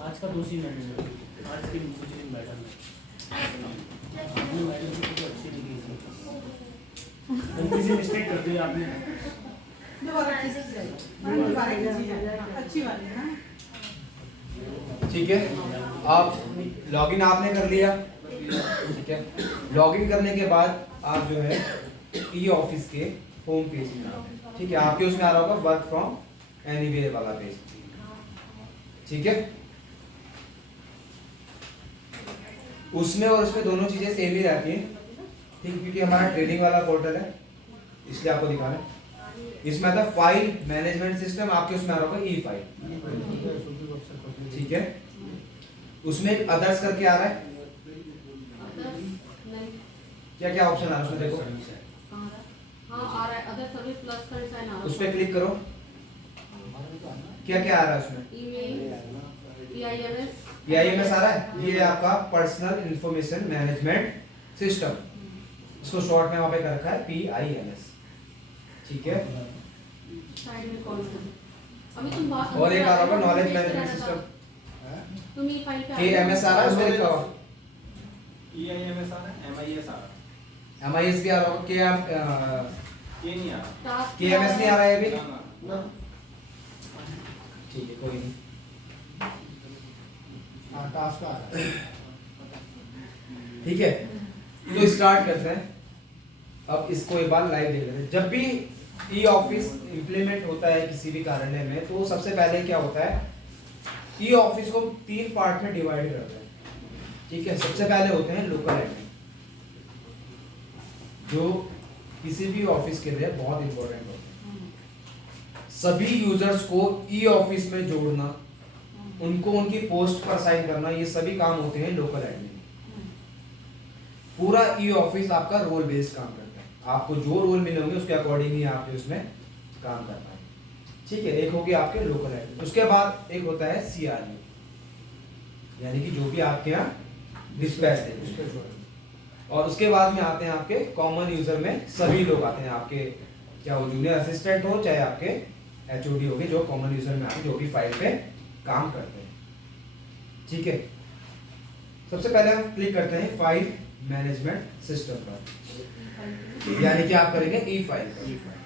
आज का 2 सीन है, आज के कुछ दिन बैठा मैं अपनी मैडम की तो अच्छी नहीं की थी, गलती से मिस्टेक कर दी आपने। दोबारा कीजिए, अच्छी वाली है। ठीक है, आप लॉगिन आपने कर लिया। ठीक है, लॉगिन करने के बाद आप जो है ई ऑफिस के होम पेज में आओ। ठीक है, आपके उसमें आ रहा होगा वर्क फ्रॉम एनीवेयर वाला पेज। ठीक है, उसमें और उसमें दोनों चीजें सेम ही रहती हैं। ठीक, क्योंकि हमारा ट्रेडिंग वाला पोर्टल है इसलिए आपको दिखाना है। इसमें आता है फाइल मैनेजमेंट सिस्टम, आपके उसमें आ रहा होगा ई फाइल। ठीक है, उसमें अदर्स करके आ रहा है। क्या क्या ऑप्शन आ रहा है उसमें देखो। हाँ आ रहा है, अदर सर्विस प्लस का डिजाइन आ रहा है। उस पर क्लिक करो, क्या क्या आ रहा है उसमें। PIMS आ रहा है, ये आपका पर्सनल इंफॉर्मेशन मैनेजमेंट सिस्टम, इसको शॉर्ट में वहां पे कर रखा है PIMS। ठीक है, साइड में कॉल कर अभी तुम बात और एक आ रहा होगा नॉलेज मैनेजमेंट सिस्टम, तुम ये फाइल पे KMS आ रहा है उसमें लिखा हुआ। EIMS आ रहा है, MIS आ रहा है। MIS भी आ रहा होगा, ये नहीं आ रहा। KMS नहीं आ रहा है अभी। ना ठीक है, कोई नहीं। टास्क आ रहा है। ठीक है, तो स्टार्ट करते हैं। अब इसको एक बार लाइव देख लेते हैं। जब भी ई ऑफिस इम्प्लीमेंट होता है किसी भी कार्यालय में, तो सबसे पहले क्या होता है, ई ऑफिस को 3 पार्ट में डिवाइड करते हैं। ठीक है, सबसे पहले होते हैं लोकल एडमिन, जो किसी भी ऑफिस के लिए बहुत इंपॉर्टेंट होते हैं। सभी यूजर्स को ई ऑफिस में जोड़ना, उनको उनकी पोस्ट पर साइन करना, ये सभी काम होते हैं लोकल एडमिन। पूरा ई ऑफिस आपका रोल बेस्ड काम करता है, आपको जो रोल मिले होंगे उसके अकॉर्डिंग ही आप उसमें काम कर पाएंगे। ठीक है, एक हो गया आपके लोकल एडमिन। उसके बाद एक होता है CRU, यानी कि जो भी आपके यहाँ डिस्पैच देंगे। और उसके बाद में आते हैं आपके कॉमन यूजर में सभी लोग आते हैं आपके, क्या वो जूनियर असिस्टेंट हो चाहे आपके HOD हो गए, जो कॉमन यूजर में आते हैं, जो भी फाइल पे काम करते हैं। ठीक है, सबसे पहले हम क्लिक करते हैं फाइल मैनेजमेंट सिस्टम पर, यानी कि आप करेंगे ई फाइल पर।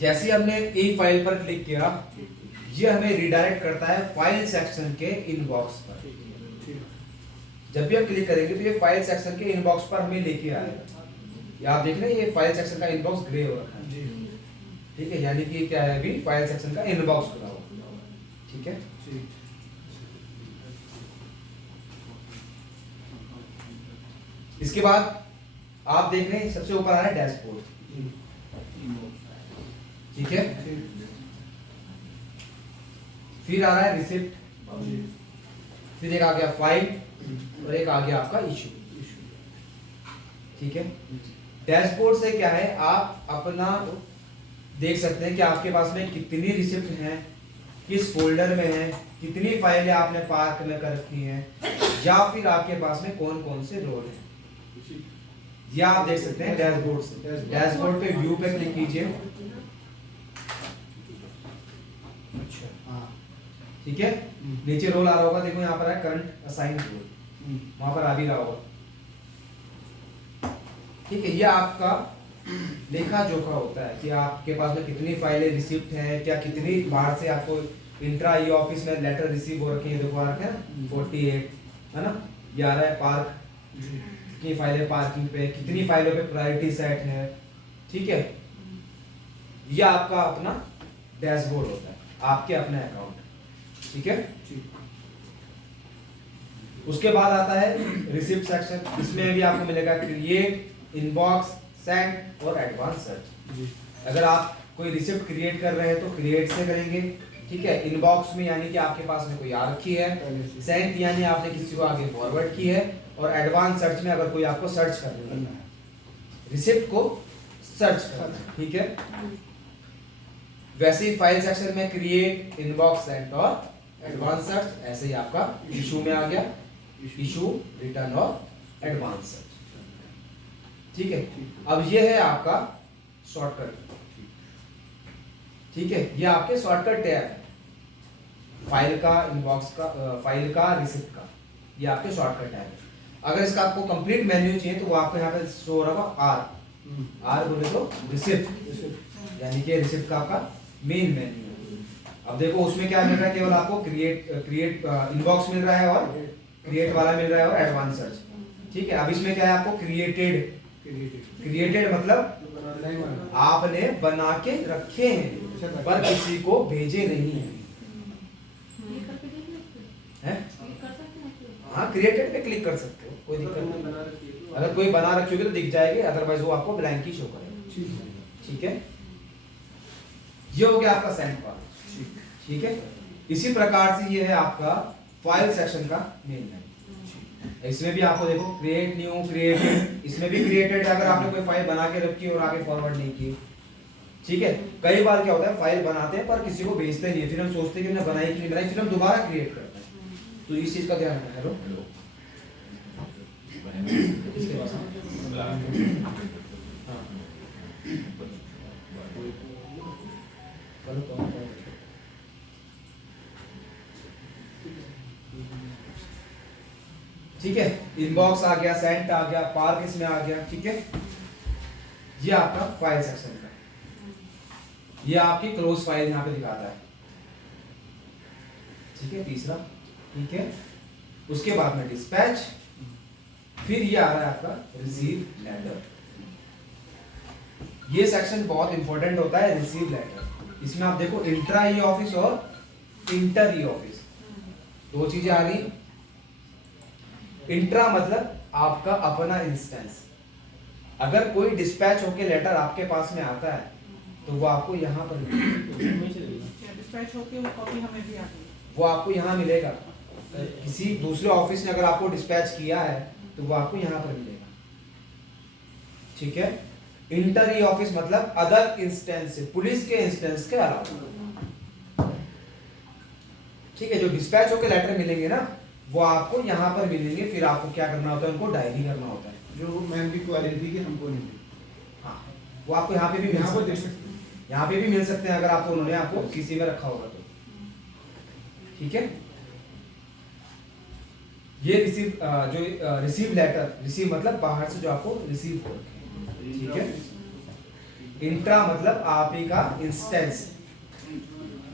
जैसे हमने ई फाइल पर क्लिक किया, ये हमें रिडायरेक्ट करता है फाइल सेक्शन के इनबॉक्स पर। जब भी हम क्लिक करेंगे तो ये फाइल सेक्शन के इनबॉक्स पर हमें लेके आएगा। ये आप देख रहे हैं, ये फाइल सेक्शन का इनबॉक्स ग्रे हो रखा है। ठीक है, यानी कि क्या है, अभी फाइल सेक्शन का इनबॉक्स खुला हुआ। ठीक है, इसके बाद आप देख रहे हैं सबसे ऊपर आ रहा है डैशबोर्ड। ठीक है, फिर आ रहा है रिसिप्ट, फिर एक आ गया फाइल, और एक आ गया आपका इशू। ठीक है, डैशबोर्ड से क्या है, आप अपना देख सकते हैं कि आपके पास में कितनी रिसिप्ट हैं, किस फोल्डर में है, कितनी फाइलें आपने पार्क में कर रखी हैं, या फिर आपके पास में कौन कौन से रोल हैं, या आप देख सकते हैं डैशबोर्ड से। डैशबोर्ड पे व्यू पे क्लिक कीजिए। ठीक है, नीचे रोल आ रहा होगा, देखो यहाँ पर है करंट असाइन रोल, वहां पर आ भी रहा होगा। ठीक है, ये आपका लेखा जोखा होता है कि आपके पास में कितनी फाइलें रिसिप्ट हैं, क्या कितनी बार से आपको इंट्रा ई ऑफिस में लेटर रिसीव हो रखे हैं, देखो आ रखे हैं 48 है ना, ये आ रहा है पार्क, कितनी फाइलें पार्किंग पे, कितनी फाइलों पे प्रायोरिटी सेट है। ठीक है, ये आपका अपना डैशबोर्ड होता है, आपके अपने अकाउंट। ठीक है, उसके बाद आता है रिसिप्ट सेक्शन। इसमें भी आपको मिलेगा क्रिएट, इनबॉक्स, सेंड और एडवांस सर्च। अगर आप कोई रिसिप्ट क्रिएट कर रहे हैं तो क्रिएट से करेंगे। ठीक है, इनबॉक्स में यानी कि आपके पास में कोई आ रखी है, सेंड यानी आपने किसी को आगे फॉरवर्ड की है, और एडवांस सर्च में अगर कोई आपको सर्च करनी है। रिसिप्ट को सर्च करना है, ठीक है। वैसे ही फाइल सेक्शन में क्रिएट, इनबॉक्स, सेंड और एडवांस सर्च, ऐसे ही आपका इशू में आ गया, इशू, रिटर्न और एडवांस सर्च, ठीक है। अब ये है आपका शॉर्टकट, ठीक है। ये आपके शॉर्टकट टैब है, फाइल का, इनबॉक्स का, फाइल का, रिसिप्ट का, ये आपके शॉर्टकट टैब है। अगर इसका आपको कंप्लीट मेन्यू चाहिए तो वो आपको यहाँ पे शो हो रहा होगा आर बोले तो रिसिप्ट, यानी कि रिसिप्ट का आपका मेन मेन्यू है। अब देखो उसमें क्या मिल रहा है, केवल आपको क्रिएट इनबॉक्स मिल रहा है और क्रिएट वाला मिल रहा है और एडवांस सर्च, ठीक है। अब इसमें क्या है, आपको क्रिएटेड मतलब आपने बना के रखे हैं पर किसी को भेजे नहीं है, ये करके देख लेते हैं? ये कर सकते हैं हाँ, क्रिएटेड पे क्लिक कर सकते हो, कोई दिक्कत नहीं। अगर कोई बना रखी होगी तो दिख जाएगी, अदरवाइज वो आपको ब्लैंक ही शो करेगा, ठीक है। ये हो गया आपका सेंड पार्ट, ठीक है। इसी प्रकार से ये है आपका फाइल सेक्शन का मेन है। इसमें भी आपको देखो क्रिएट, न्यू, क्रिएटेड, इसमें भी क्रिएटेड अगर आपने कोई फाइल बना के रखी और आगे फॉरवर्ड नहीं की, ठीक है। कई बार क्या होता है, फाइल बनाते हैं पर किसी को भेजते नहीं है, फिर हम सोचते हैं कि हमने बनाई कि नहीं बनाई, फिर हम दोबारा क्रिएट करते हैं, तो इस चीज का ध्यान रखना। हेलो इसके पास ठीक है। इनबॉक्स आ गया, सेंट आ गया, पार्क इसमें आ गया, ठीक है। ये आपका फाइल सेक्शन का, ये आपकी क्लोज फाइल यहाँ पे दिखाता है, ठीक है, तीसरा, ठीक है। उसके बाद में डिस्पैच, फिर ये आ रहा है आपका रिसीव लेटर। ये सेक्शन बहुत इंपॉर्टेंट होता है, रिसीव लेटर। इसमें आप देखो इंट्रा ई ऑफिस और इंटर ई ऑफिस, दो चीजें आ गई। इंट्रा मतलब आपका अपना इंस्टेंस, अगर कोई डिस्पैच होके लेटर आपके पास में आता है तो वो आपको यहाँ पर डिस्पैच होके वो कॉपी हमें भी आ गई, वो आपको यहाँ मिलेगा। किसी दूसरे ऑफिस ने अगर आपको डिस्पैच किया है तो वो आपको यहाँ पर मिलेगा, ठीक है। इंटर ई ऑफिस मतलब अदर इंस्टेंस से, पुलिस के इंस्टेंस के अलावा, ठीक है। जो डिस्पैच होके लेटर मिलेंगे ना वो आपको यहाँ पर मिलेंगे, फिर आपको क्या करना होता है, उनको डायरी करना होता है। जो मैम की क्वालिटी थी कि हमको नहीं दी, हाँ, वो आपको यहाँ पे भी मिल यहाँ पर सकते देख हैं, सकते हैं। यहाँ पे भी मिल सकते हैं अगर आपको उन्होंने आपको सीसी में रखा होगा तो, ठीक है। ये रिसीव जो रिसीव लेटर, रिसीव मतलब बाहर से जो आपको रिसीव हो रखे, ठीक है। इंट्रा मतलब आप ही का इंस्टेंस,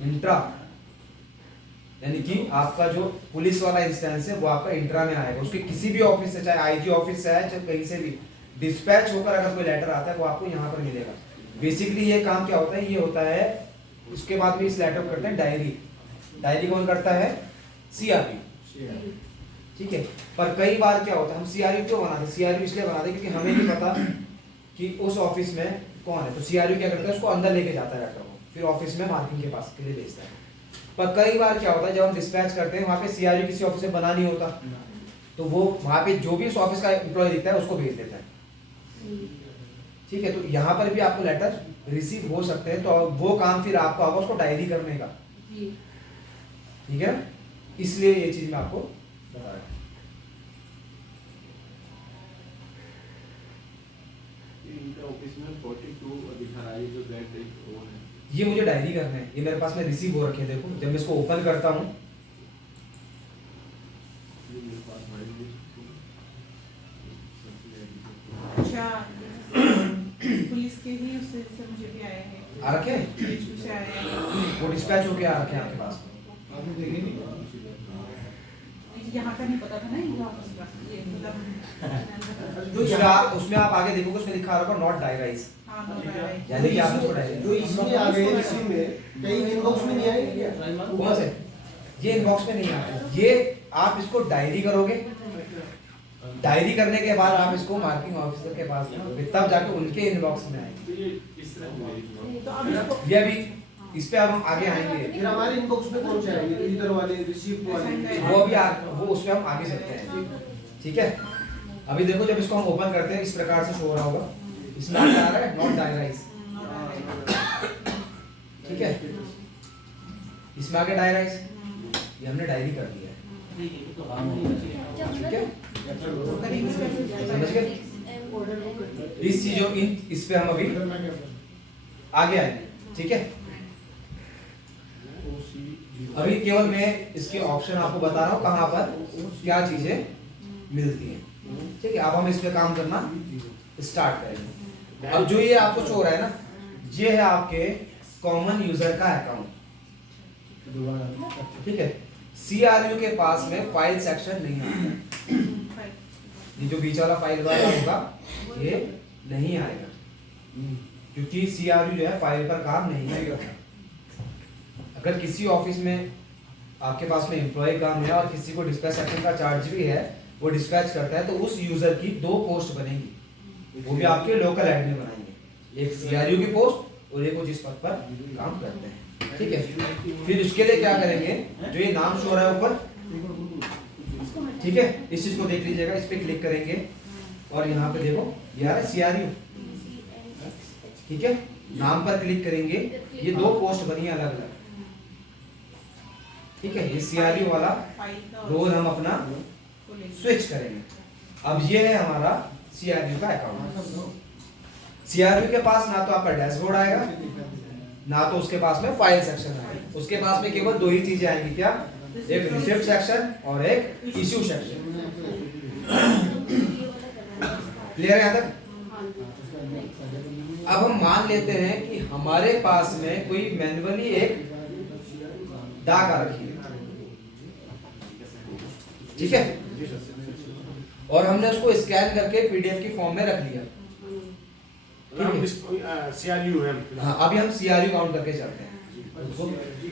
इंट्रा यानी कि आपका जो पुलिस वाला इंस्टेंस है वो आपका इंट्रा में आएगा, उसके किसी भी ऑफिस से, चाहे आईजी ऑफिस से है, चाहे कहीं से भी डिस्पैच होकर अगर कोई लेटर आता है वो आपको यहाँ पर मिलेगा। बेसिकली ये काम क्या होता है, ये होता है, उसके बाद में इस लेटर को करते हैं डायरी। डायरी कौन करता है, सीआरपी, ठीक है। पर कई बार क्या होता है, हम सीआरपी क्यों बनाते, सीआरपी इसलिए बनाते क्योंकि हमें नहीं पता कि उस ऑफिस में कौन है, तो सीआरपी क्या करता है, उसको अंदर लेके जाता है लेटर को, फिर ऑफिस में मार्किंग के पास के लिए भेजता है। पर कई बार क्या होता है, जब हम डिस्पैच करते हैं वहाँ पे सीआरपी किसी ऑफिस में बना नहीं होता, तो वो वहाँ पे जो भी उस ऑफिस का एम्प्लॉय दिखता है उसको भेज देता है, ठीक है। तो यहाँ पर भी आपको लेटर रिसीव हो सकते हैं, तो वो काम फिर आपको होगा उसको डायरी करने का, ठीक है। इसलिए ये चीज मैं आपको बता रहा हूँ। इनका ऑफिस में 42 दिखा रहा है, जो दैट एक वो है। ये मुझे डायरी करना है, ये मेरे पास में रिसीव हो रखे हैं। देखो जब मैं इसको ओपन करता हूँ, ये मेरे पास है। अच्छा पुलिस के ही उससे से मुझे भी आया है, आ रखे हैं, PHP से आया है, वो डिस्पैच होके आ रखे हैं आपके पास में। आपने देखे नहीं? यहाँ का नहीं पता था ना, ये ऑफिस का, ये मतलब उसमें आप आगे देखोगे, उसमें लिखा होगा नॉट डायराइज, हाँ नोट आया है। यानी कि आपने उसको डायरी, जो इसमें आ गए इसी में कहीं इनबॉक्स में नहीं आएंगे क्या? कौन से, ये इनबॉक्स में नहीं आता, ये आप इसको डायरी करोगे, डायरी करने के बाद आप इसको मार्किंग ऑफिसर के पास भेजोगे, तब जाके उनके इनबॉक्स में आएंगे। तो ये इस तरह की तो अब इसको ये अभी इस पे अब हम आगे आएंगे, फिर हमारे इनबॉक्स में कौन से आएंगे? तो इधर वाले रिसीप्ट वाले वो अभी वो उसमें हम आगे चलते हैं, ठीक है। अभी देखो जब इसको हम ओपन करते हैं इस प्रकार से शो हो रहा होगा, इसमें आ रहा है नॉट डायराइज, ठीक है। इसमें आगे डायराइज, ये हमने डायरी कर दिया है, ये तो हाँ होना चाहिए। ठीक है, समझ गए। ऑर्डर इस चीजों इस पे हम अभी आगे आएंगे, ठीक है। अभी केवल मैं इसके ऑप्शन आपको बता रहा हूँ कहाँ पर क्या चीजें मिलती हैं, ठीक है। अब हम इस पे काम करना स्टार्ट करेंगे। अब जो ये आपको शो हो रहा है ना, ये है आपके कॉमन यूजर का अकाउंट, ठीक है। CRU के पास में फाइल सेक्शन नहीं आता, ये जो बीच वाला फाइल वाला होगा ये नहीं आएगा, क्योंकि CRU जो है फाइल पर काम नहीं करता। अगर किसी ऑफिस में आपके पास में एम्प्लॉय काम है और किसी को डिस्पैच सेक्शन का चार्ज भी है, वो डिस्पैच करता है, तो उस यूजर की 2 पोस्ट बनेगी, वो भी आपके लोकल एडमिन बनाएंगे, एक CRU की पोस्ट और एक वो जिस पद पर काम करते हैं, ठीक है। फिर उसके लिए क्या करेंगे, जो ये नाम शो रहा है ऊपर, ठीक है, इस चीज को देख लीजिएगा, इस पे क्लिक करेंगे और यहाँ पे देखो ये आ रहा है CRU, ठीक है। नाम पर क्लिक करेंगे, ये 2 पोस्ट बनी है अलग अलग, ठीक है। ये CRU वाला रोल हम अपना स्विच करेंगे। अब ये है हमारा CRU का अकाउंट। CRU के पास ना तो आपका डैशबोर्ड आएगा, ना तो उसके पास में फाइल सेक्शन आएगा, उसके पास में केवल 2 ही चीजें आएंगी, क्या, एक रिसिप्ट सेक्शन और एक इश्यू सेक्शन। क्लियर है यहाँ तक। अब हम मान लेते हैं कि हमारे पास में कोई मैन्युअली एक डाक आ रखी है, ठीक है, और हमने उसको स्कैन करके PDF की फॉर्म में रख लिया, CRU है। हाँ, अभी हम CRU काउंट करके चलते हैं।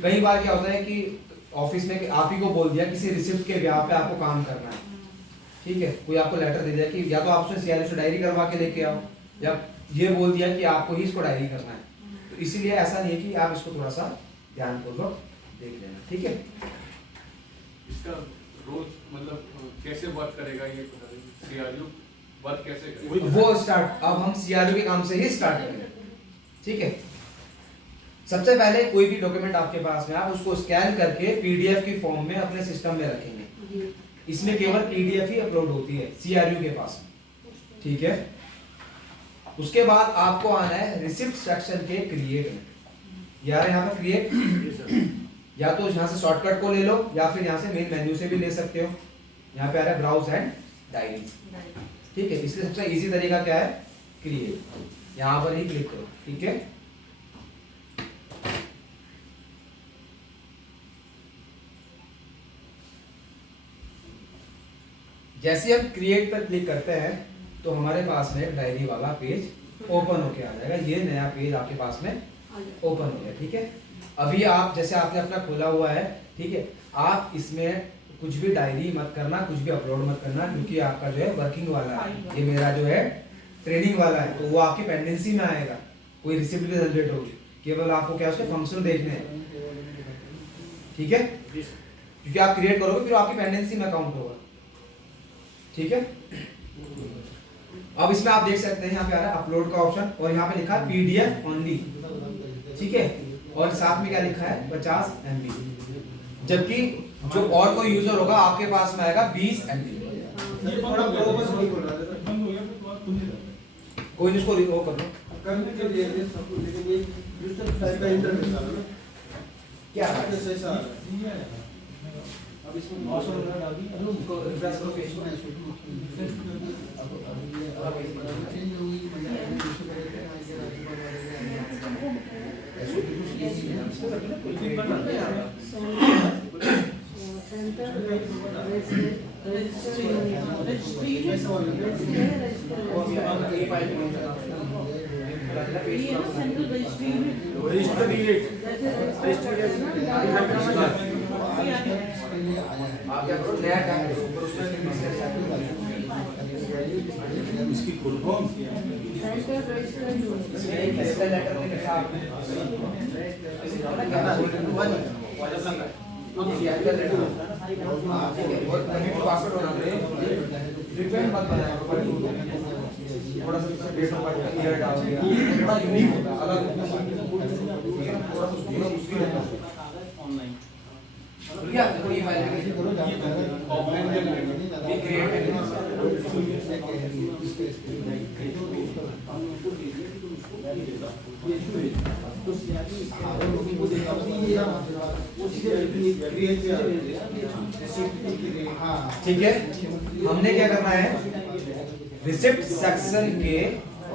कई बार क्या होता है कि ऑफिस में आप ही को बोल दिया किसी रिसिप्ट के ब्याह पे आपको काम करना है, ठीक है, कोई आपको लेटर दे दिया कि या तो आप उसमें CRU से डायरी करवा के लेके आओ, या ये बोल दिया कि आपको ही इसको डायरी करना है, तो इसीलिए ऐसा नहीं है कि आप इसको थोड़ा सा ध्यानपूर्वक देख लेना, ठीक है। इसका रोज मतलब कैसे वर्क करेगा ये CRU वर्क कैसे करेगा? वो स्टार्ट, अब हम CRU के काम से ही स्टार्ट करेंगे, ठीक है। सबसे पहले कोई भी डॉक्यूमेंट आपके पास में, आप उसको स्कैन करके PDF की फॉर्म में अपने सिस्टम में रखेंगे। इसमें केवल PDF ही अपलोड होती है CRU के पास, ठीक है। उसके बाद आपको आना है रिसिप्ट सेक्शन के क्रिएट में, यार यहाँ पर क्रिएट, या तो यहाँ से शॉर्टकट को ले लो या फिर यहाँ से मेन मेन्यू से भी ले सकते हो। यहाँ पे आ रहा है ब्राउज एंड डायरी, ठीक है। इसलिए सबसे इजी तरीका क्या है, क्रिएट, यहाँ पर ही क्लिक करो, ठीक है। जैसे हम क्रिएट पर क्लिक करते हैं तो हमारे पास में एक डायरी वाला पेज ओपन होके आ जाएगा। ये नया पेज आपके पास में ओपन हो गया, ठीक है। अभी आप जैसे आपने अपना खोला हुआ है, ठीक है, आप इसमें कुछ भी डायरी मत करना, कुछ भी अपलोड मत करना, क्योंकि आपका जो है वर्किंग वाला है, ये मेरा जो है ट्रेनिंग वाला है, तो वो आपके पेंडेंसी में आएगा, कोई रिसिप्ट भी जनरेट होगी, केवल आपको क्या उसके फंक्शन देखने हैं, ठीक है, क्योंकि आप क्रिएट करोगे फिर आपकी पेंडेंसी में काउंट होगा, ठीक है। अब इसमें आप देख सकते हैं यहाँ पे आ रहा है अपलोड का ऑप्शन और यहाँ पे लिखा है PDF ओनली, ठीक है, और साथ में क्या लिखा है 50 MB, जबकि जो और कोई यूजर होगा आपके पास में आएगा 20 MB। कोई इसको वो कर लो करने के लिए सब कुछ, लेकिन ये यूजर टाइप का इंटरफेस आ रहा है ना, क्या कैसे ऐसा आ रहा है। अब इसमें माउस वगैरह डाल दी, अब उसको रिफ्रेश करो, पेज आप क्या करो नया टैग दो ऊपर उसमें इसकी फुल फॉर्म पासवर्ड होना चाहिए, फ्रीक्वेंट मत बनाया थोड़ा सा डेटा पर ईयर डाल दिया, थोड़ा यूनिक होता है, अलग होता है, थोड़ा मुश्किल होता है। ऑनलाइन क्या देखो ये फाइल ऑफलाइन ये क्रिएट है ठीक है। हमने क्या करना है, रिसिप्ट सेक्शन के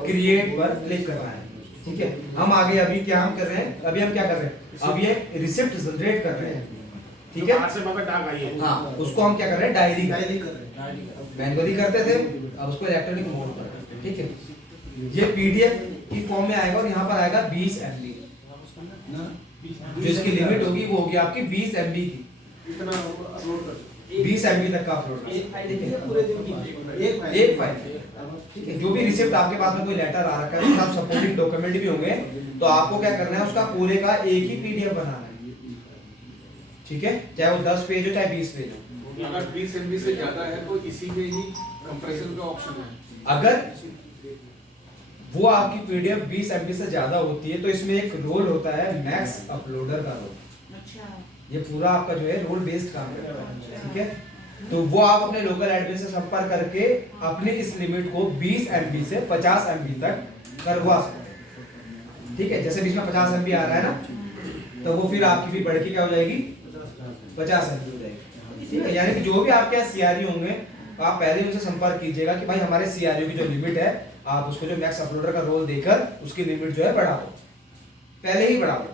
क्रिएट पर क्लिक करना है। ठीक है, हम आगे अभी क्या हम कर रहे हैं, अभी हम क्या कर रहे हैं, अब ये रिसिप्ट जनरेट कर रहे हैं। ठीक है, हाँ उसको हम क्या कर रहे हैं, डायरी कर रहे हैं। मैनुअली करते थे, अब उसको इलेक्ट्रॉनिक मोड पर करते हैं। ठीक है, ये पीडीएफ की फॉर्म में आएगा और यहाँ पर आएगा 20 MB, जो इसकी लिमिट होगी वो होगी आपकी 20 MB की, 20 MB तक का अपलोड एक फाइल। ठीक है, जो भी रिसिप्ट आपके पास में कोई लेटर आ रखा है, सब सपोर्टिंग डॉक्यूमेंट भी होंगे, तो आपको क्या करना है, उसका पूरे का एक ही पीडीएफ बनाना है। ठीक है, चाहे वो 10 पेज हो चाहे 20 पेज हो। अगर 20 MB से ज्यादा है तो इसी में ही कंप्रेशन का ऑप्शन है। अगर वो आपकी पीडीएफ 20 MB से ज्यादा होती है तो इसमें एक रोल होता है मैक्स अपलोडर का रोल। अच्छा, ये पूरा आपका जो है रोल बेस्ड काम करता है। ठीक है, तो वो आप अपने लोकल एडमिन से संपर्क करके अपने इस लिमिट को 20 MB से 50 MB तक करवा सकते हैं। ठीक है, जैसे बीच में 50 MB आ रहा है ना, तो वो फिर आपकी भी बढ़ के क्या हो जाएगी, 50 MB हो जाएगी। ठीक है, यानी कि जो भी आपके यहाँ सीआरयू होंगे तो आप पहले उनसे संपर्क कीजिएगा कि भाई हमारे सीआरयू की जो लिमिट है, आप उसको जो मैक्स अपलोडर का रोल देकर उसकी लिमिट जो है बढ़ा दो, पहले ही बढ़ा दो।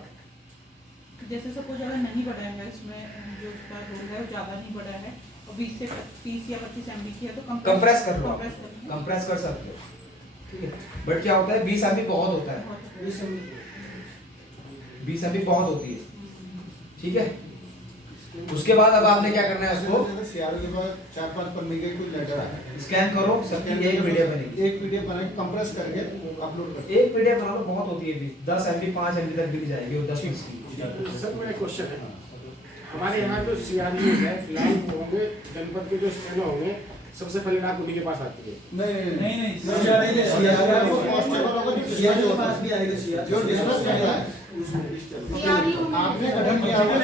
जैसे सपोज अगर नहीं बढ़ा है इसमें, जो उसका रोल है वो ज्यादा नहीं बढ़ा है और 20 से 30 या 25 MB की है तो कंप्रेस कर लो, कंप्रेस कर लो। कंप्रेस कर सकते हो। ठीक है, बट क्या होता है 20 MB बहुत होता है, 20 MB बहुत होती है। ठीक है, उसके बाद अब आपने क्या करना है, उसको सीआरओ के बाद 4-5 पन्ने के कोई लेटर आए, स्कैन करो, सबकी एक पीडीएफ बनेगी। एक पीडीएफ बना के कंप्रेस करके अपलोड कर। एक पीडीएफ बना लो, बहुत होती है 10 MB 5 MB तक बिक जाएगी, वो 10 की। सर मेरा क्वेश्चन है, हमारे यहाँ जो सीआरयू है फिलहाल वो होंगे जनपद के जो स्टेनो होंगे, सबसे पहले आप उन्हीं के पास आती है। नहीं सीआरओ को कांस्टेबल होगा, सीआरओ के पास भी आएगा। जो डिस्कस करेगा आपने गठन किया होगा,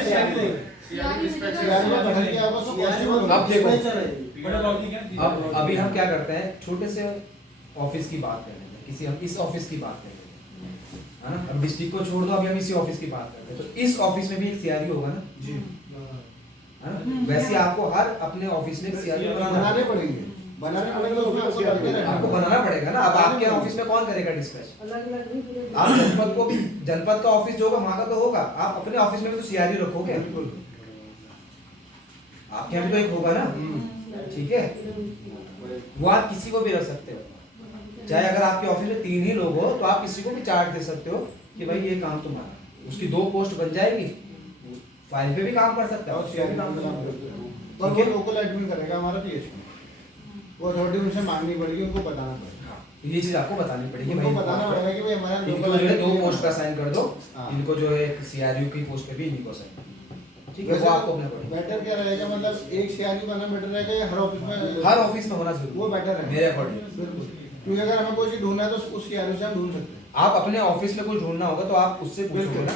सीआरओ का गठन किया होगा तो कांस्टेबल होगा। अब देखो, अब अभी हम क्या करते हैं, छोटे से ऑफिस की बात कर लेते हैं, किसी हम इस ऑफिस की बात कर लेते हैं, है ना। अब डिस्ट्रिक्ट को छोड़ दो, अभी हम इसी ऑफिस की बात करते हैं, तो इस ऑफिस में भी एक सीआरयू होगा ना जी, है ना। वैसे आपको हर अपने ऑफिस में सीआरयू बनाने पड़ेंगे तो आपको बनाना पड़ेगा ना। अब आपके ऑफिस में कौन करेगा डिस्पैच, आप जनपद का ऑफिस जो होगा वहां का तो होगा, आप अपने ऑफिस में भी तो सीआरयू रखोगे, आपके यहाँ भी तो एक होगा ना। ठीक है, वो आप किसी को भी रख सकते हो, चाहे अगर आपके ऑफिस में 3 ही लोग हो तो आप किसी को भी चार्ज दे सकते हो कि भाई ये काम तुम्हारा, उसकी 2 पोस्ट बन जाएगी, फाइल पे भी काम कर सकता है और सीआरयू काम कर सकता है। पर वो लोकल एडमिन करेगा हमारा पीएचपी, वो अथॉरिटी उनसे मांगनी पड़ेगी, उनको बताना पड़ेगा। ये चीज आपको बतानी पड़ेगी, उनको बताना पड़ेगा कि भाई हमारा इनको जो है 2 पोस्ट का साइन कर दो, इनको जो है सीआरयू की पोस्ट पे भी इन्हीं को साइन। ठीक है, वो आपको अपना पड़ेगा। बेटर क्या रहेगा, मतलब एक सीआरयू का नाम बेटर रहेगा या हर ऑफिस में? हर ऑफिस में होना जरूरी, वो बेटर है मेरे अकॉर्डिंग। बिल्कुल, क्योंकि अगर हमें कोई चीज ढूंढना है तो उस सीआरयू से हम ढूंढ सकते हैं। आप अपने ऑफिस में कुछ ढूंढना होगा तो आप उससे पूछोगे ना,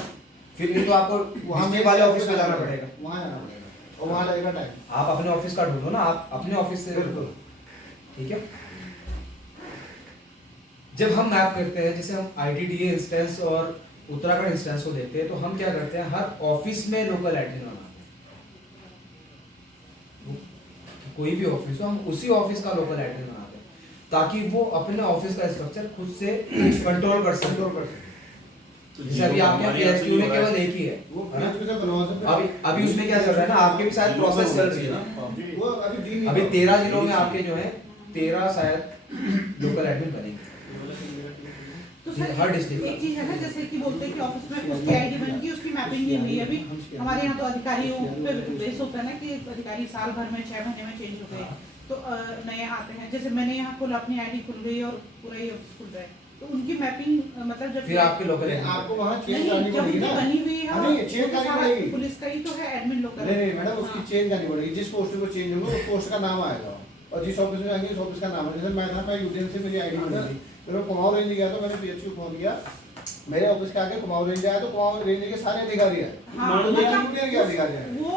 फिर नहीं तो आपको वहाँ डिस्ट्रिक्ट वाले ऑफिस में जाना पड़ेगा, वहाँ जाना पड़ेगा और वहाँ लगेगा टाइम। आप अपने ऑफिस का ढूंढो ना, आप अपने ऑफिस से। बिल्कुल। ठीक है, जब हम मैप करते हैं, जैसे हम आईटीडीए इंस्टेंस और उत्तराखंड इंस्टेंस को देखते हैं, तो हम क्या करते हैं, हर ऑफिस में लोकल एडमिन बनाते हैं। कोई भी ऑफिस हो, हम उसी ऑफिस का लोकल एडमिन बनाते हैं ताकि वो अपने ऑफिस का स्ट्रक्चर खुद से कंट्रोल कर सके। जैसे अभी आपके यहाँ पीएचक्यू में केवल एक ही है, वो है ना? PHQ से बनवा सकते हैं। अभी उसमें क्या चल रहा है ना, आपके भी शायद प्रोसेस चल रही है ना। वो अभी अभी 13 जिलों में आपके जो है 13 शायद लोकल एडमिन बनेंगे, तो सर हर डिस्ट्रिक्ट एक चीज है ना, जैसे कि बोलते हैं कि ऑफिस में उसकी आईडी बन गई, उसकी मैपिंग नहीं हुई। अभी हमारे यहाँ तो अधिकारियों पे बेस होता है ना कि अधिकारी साल भर में 6 महीने में चेंज हो गए, तो नए आते हैं। जैसे मैंने यहाँ खुद अपनी आईडी खुल गई और पूरा ही ऑफिस खुल रहा है, तो उनकी मैपिंग मतलब जब फिर आपके लोकल आपको वहाँ चेंज नहीं, करनी जब पड़ेगी उनकी ना। बनी हुई है नहीं, चेंज तो करनी सारा पड़ेगी। पुलिस का ही तो है, एडमिन लोकल। नहीं मैडम, उसकी चेंज करनी पड़ेगी। जिस पोस्ट को चेंज होगा उस पोस्ट का नाम आएगा और जिस ऑफिस में आएंगे उस ऑफिस का नाम है। जैसे मैं था यूटीएम से मेरी आईडी बनी थी, फिर मैं कुमाऊं रेंज गया तो मैंने पीएच को फोन किया, मेरे ऑफिस के आगे कुमाऊं रेंज आया तो कुमाऊं रेंज के सारे अधिकारी हैं। हाँ, मतलब के अधिकारी हैं वो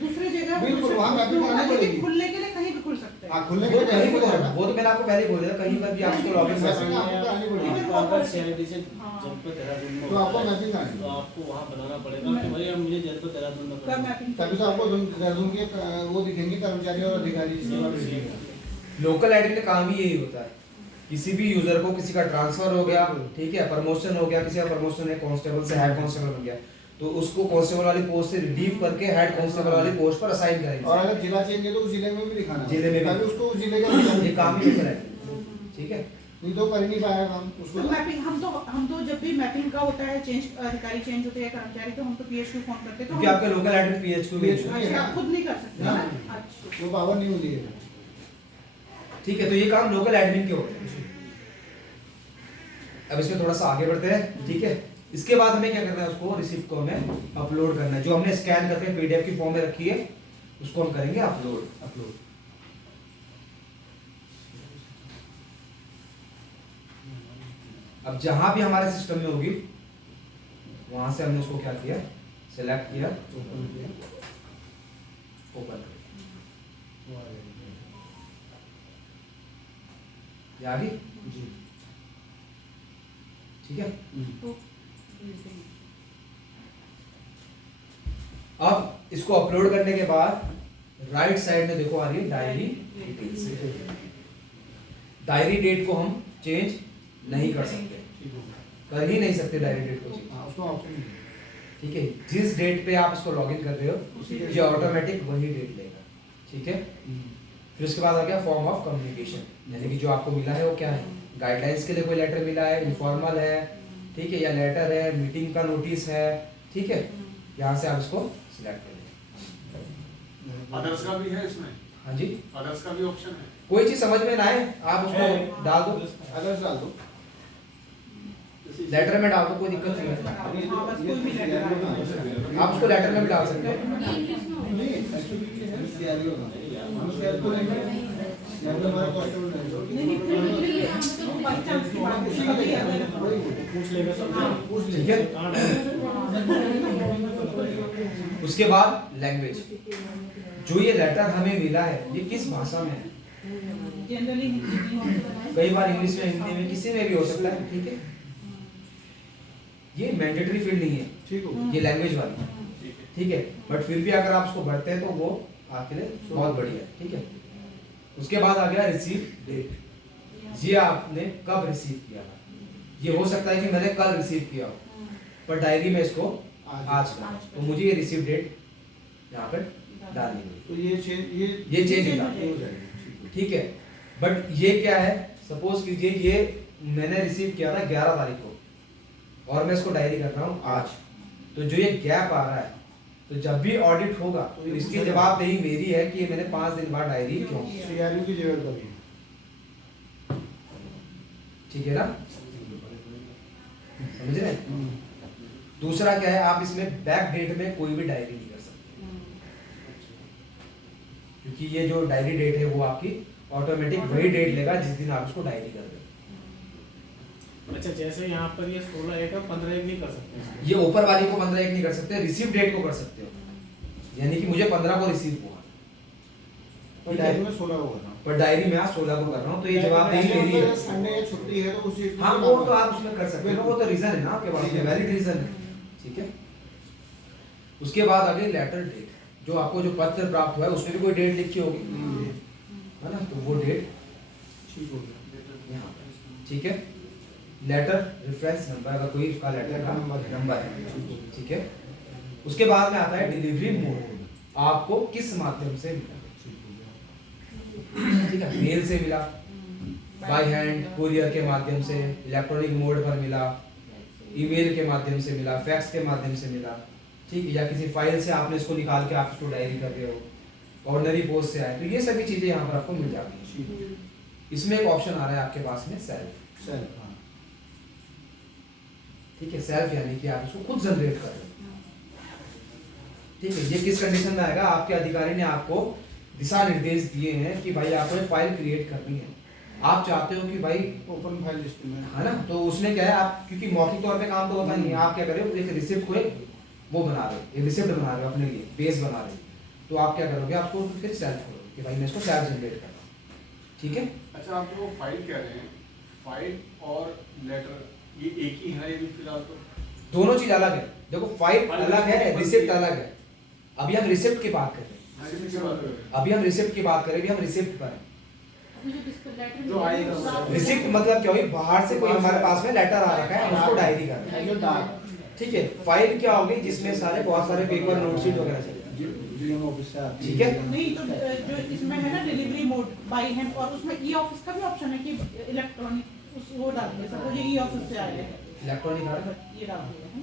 दूसरे जगह बिल्कुल, वहाँ मैपिंग करानी पड़ेगी। खुलने के लिए कहीं भी खुल सकते हैं। हाँ, खुलने वो के कहीं भी लिए होगा, वो तो मैंने आपको पहले ही बोल दिया, कहीं पर भी आपको लॉगिन कर सकते हैं। आपको करानी पड़ेगी। Even आपको अगर वो- CID से जनपद देहरादून में तो आपको होता है, मैपिंग करानी तो आपको वहाँ बनाना पड़ेगा कि भाई अब मुझे जनपद देहरादून में कब करना है। मैपिंग तभी तो आपको देहरादून के वो दिखेंगे कर्मचारी और अधिकारी जिसके बारे में। लोकल एडमिन का काम ही यही होता है, किसी भी यूजर को किसी का ट्रांसफर हो गया, ठीक है, प्रमोशन हो गया, किसी का प्रमोशन है कांस्टेबल से हेड कांस्टेबल हो गया, तो उसको कांस्टेबल वाली पोस्ट से रिलीव करके हेड कांस्टेबल वाली पोस्ट पर असाइन और करेंगे। अगर जिला चेंज है तो उस जिले में भी दिखाना, जिले में भी। तभी उसको उस जिले का ये काम ही लोकल एडमिन, ठीक है। नहीं तो कर ही नहीं पाएगा काम उसको। तो मैपिंग हम तो जब भी मैपिंग का होता है, चेंज अधिकारी चेंज होते हैं कर्मचारी, तो हम तो पीएच को फोन करते हैं। तो क्योंकि आपके लोकल एडमिन पीएच को भी अच्छा, आप खुद नहीं कर सकते हाँ। ना? अच्छा, वो पावर नहीं होती है। ठीक है, तो ये काम लोकल एडमिन के होते हैं। अब इसमें थोड़ा सा आगे बढ़ते हैं, ठीक है। इसके बाद हमें क्या करना है, उसको रिसिप्ट को हमें अपलोड करना है, जो हमने स्कैन करके पीडीएफ की फॉर्म में रखी है उसको हम करेंगे अपलोड। अब जहां भी हमारे सिस्टम में होगी वहां से हमने उसको क्या किया, सिलेक्ट किया, ओपन ये आ गई, ठीक है। तो भेज देंगे। अब इसको अपलोड करने के बाद राइट साइड में देखो आ रही है डायरी डिटेल्स। डायरी डेट को हम चेंज नहीं कर सकते, कर ही नहीं सकते डायरी डेट को चेंज, हाँ, उसको ऑप्शन नहीं है। ठीक है। जिस डेट पे आप इसको लॉगिन कर रहे हो उसी ये ऑटोमेटिक वही डेट लेगा, ठीक है। फिर उसके बाद आ गया फॉर्म ऑफ कम्युनिकेशन, यानी कि जो आपको मिला है वो क्या है, गाइडलाइंस के लिए कोई लेटर मिला है, इनफॉर्मल है, ठीक है, या लेटर है, मीटिंग का नोटिस है, ठीक है। यहाँ से आप इसको सिलेक्ट करें। अदर्स का भी है इसमें, हाँ जी, अदर्स का भी ऑप्शन है। कोई चीज समझ में ना आए आप उसको डाल दो, अगर डाल दो लेटर में डाल दो, कोई दिक्कत नहीं है। हाँ, बस कोई भी लेटर आप उसको लेटर में भी डाल सकते हो। नहीं, एक्चुअली ये है सीआरओ का। हम सीआरओ को लेंगे, सीआरओ हमारा कांस्टेबल है। नहीं फिर भी हम बाई चांस की बात उसी करें, के लिए अगर पूछ लेगा तो पूछ ठीक है। कहाँ डालेंगे? उसके बाद लैंग्वेज, जो ये लेटर हमें मिला है ये किस भाषा में है, जनरली हिंदी में कई बार इंग्लिश में, हिंदी में, किसी में भी हो सकता है, ठीक है। ये मैंडेटरी फील्ड नहीं है, ठीक हो। ये लैंग्वेज वाली, ठीक है। बट फिर भी अगर आप उसको भरते हैं तो वो आपके लिए बहुत बढ़िया है, ठीक है। उसके बाद आ गया रिसीव डेट, ये आपने कब रिसीव किया था। ये हो सकता है कि मैंने कल रिसीव किया हो, पर डायरी में इसको आज का, तो मुझे ये रिसीव डेट यहाँ पर डालनी है, तो ये चेंज ये चेंज हो होगा, जाएगा। ठीक है। बट ये क्या है, सपोज कीजिए ये मैंने रिसीव किया था 11 तारीख को और मैं इसको डायरी कर रहा हूँ आज, तो जो ये गैप आ रहा है, तो जब भी ऑडिट होगा तो इसकी जवाबदेही मेरी है कि ये मैंने 5 दिन बाद डायरी क्यों की, सीआरओ की जगह पर भी ठीक है ना, समझ रहे हैं। दूसरा क्या है, आप इसमें बैक डेट में कोई भी डायरी नहीं कर सकते, क्योंकि ये जो डायरी डेट है वो आपकी ऑटोमेटिक वही डेट लेगा जिस दिन आप उसको डायरी कर रहे हो। अच्छा, जैसे यहाँ पर ये 16/1 और 15/1 नहीं कर सकते इसको। ये ऊपर वाली को 15/1 नहीं कर सकते, रिसीव डेट को कर सकते हो, यानी कि मुझे 15 को रिसीव हुआ, और डायरी में 16 होगा। पर डायरी में आज 16 को कर रहा हूँ, तो ये जवाबदेही मेरी है। संडे या छुट्टी है तो उसी हाँ, वो तो आप उसमें कर सकते हो, वो तो रीजन है ना आपके पास, वैलिड रीजन है, ठीक है। उसके बाद आ गई लेटर डेट, जो आपको जो पत्र प्राप्त हुआ है उसमें भी कोई डेट लिखी होगी, है ना, तो वो डेट ठीक हो गया। यहाँ पर, ठीक है। लेटर रेफरेंस नंबर, अगर कोई उसका लेटर का नंबर है, ठीक है। उसके बाद में आता है डिलीवरी मोड, आपको किस माध्यम से मिला, ठीक है, मेल से मिला, बाय हैंड, कुरियर के माध्यम से, इलेक्ट्रॉनिक मोड पर मिला, ईमेल के माध्यम से मिला, फैक्स के माध्यम से मिला, ठीक है, या किसी फाइल से आपने इसको निकाल के आप इसको डायरी कर रहे हो, ऑर्डिनरी पोस्ट से आए, तो ये सभी चीजें यहाँ पर आपको मिल जाती हैं। इसमें एक ऑप्शन आ रहा है आपके पास में सेल्फ, सेल्फ, हाँ। ठीक है। सेल्फ यानी कि आप इसको खुद जनरेट कर रहे हो, ठीक है। ये किस कंडीशन में आएगा, आपके अधिकारी ने आपको दिशा निर्देश दिए हैं कि भाई आपको एक फाइल क्रिएट करनी है, आप चाहते हो कि भाई ओपन फाइल लिस्ट में है ना, तो उसमें क्या है, आप क्योंकि मौखिक तौर पे काम तो होता नहीं है, आप क्या कर रहे हो, एक रिसिप्ट को एक वो बना रहे हो, एक रिसिप्ट बना रहे हो अपने लिए, बेस बना रहे हो, तो आप क्या करोगे, आपको फिर सेल्फ करोगे कि भाई मैं इसको सेल्फ जनरेट कर रहा हूँ, ठीक है। अच्छा, आप जो फाइल कह रहे हैं, फाइल और लेटर ये एक ही है ये भी फिलहाल तो? दोनों चीज अलग है, देखो फाइल अलग है, रिसिप्ट अलग है। अभी हम रिसिप्ट की बात कर रहे हैं, अभी हम रिसिप्ट की बात कर रहे हैं, अभी हम रिसिप्ट पर हैं। जो आएगा रिसिप्ट मतलब क्या हुई, बाहर से कोई हमारे पास में लेटर आ रखा है, हम उसको डायरी कर रहे हैं, ठीक है। फाइल क्या होगी, जिसमें सारे बहुत सारे पेपर, नोटशीट वगैरह चले, ऑफिस से आती ठीक है। नहीं तो जो इसमें है ना डिलीवरी मोड बाय हैंड, और उसमें ई ऑफिस का भी ऑप्शन है कि इलेक्ट्रॉनिक उस वो डाल दिया, सपोज ये ई ऑफिस से आया है इलेक्ट्रॉनिक आ रहा है। ये डाल दिया है।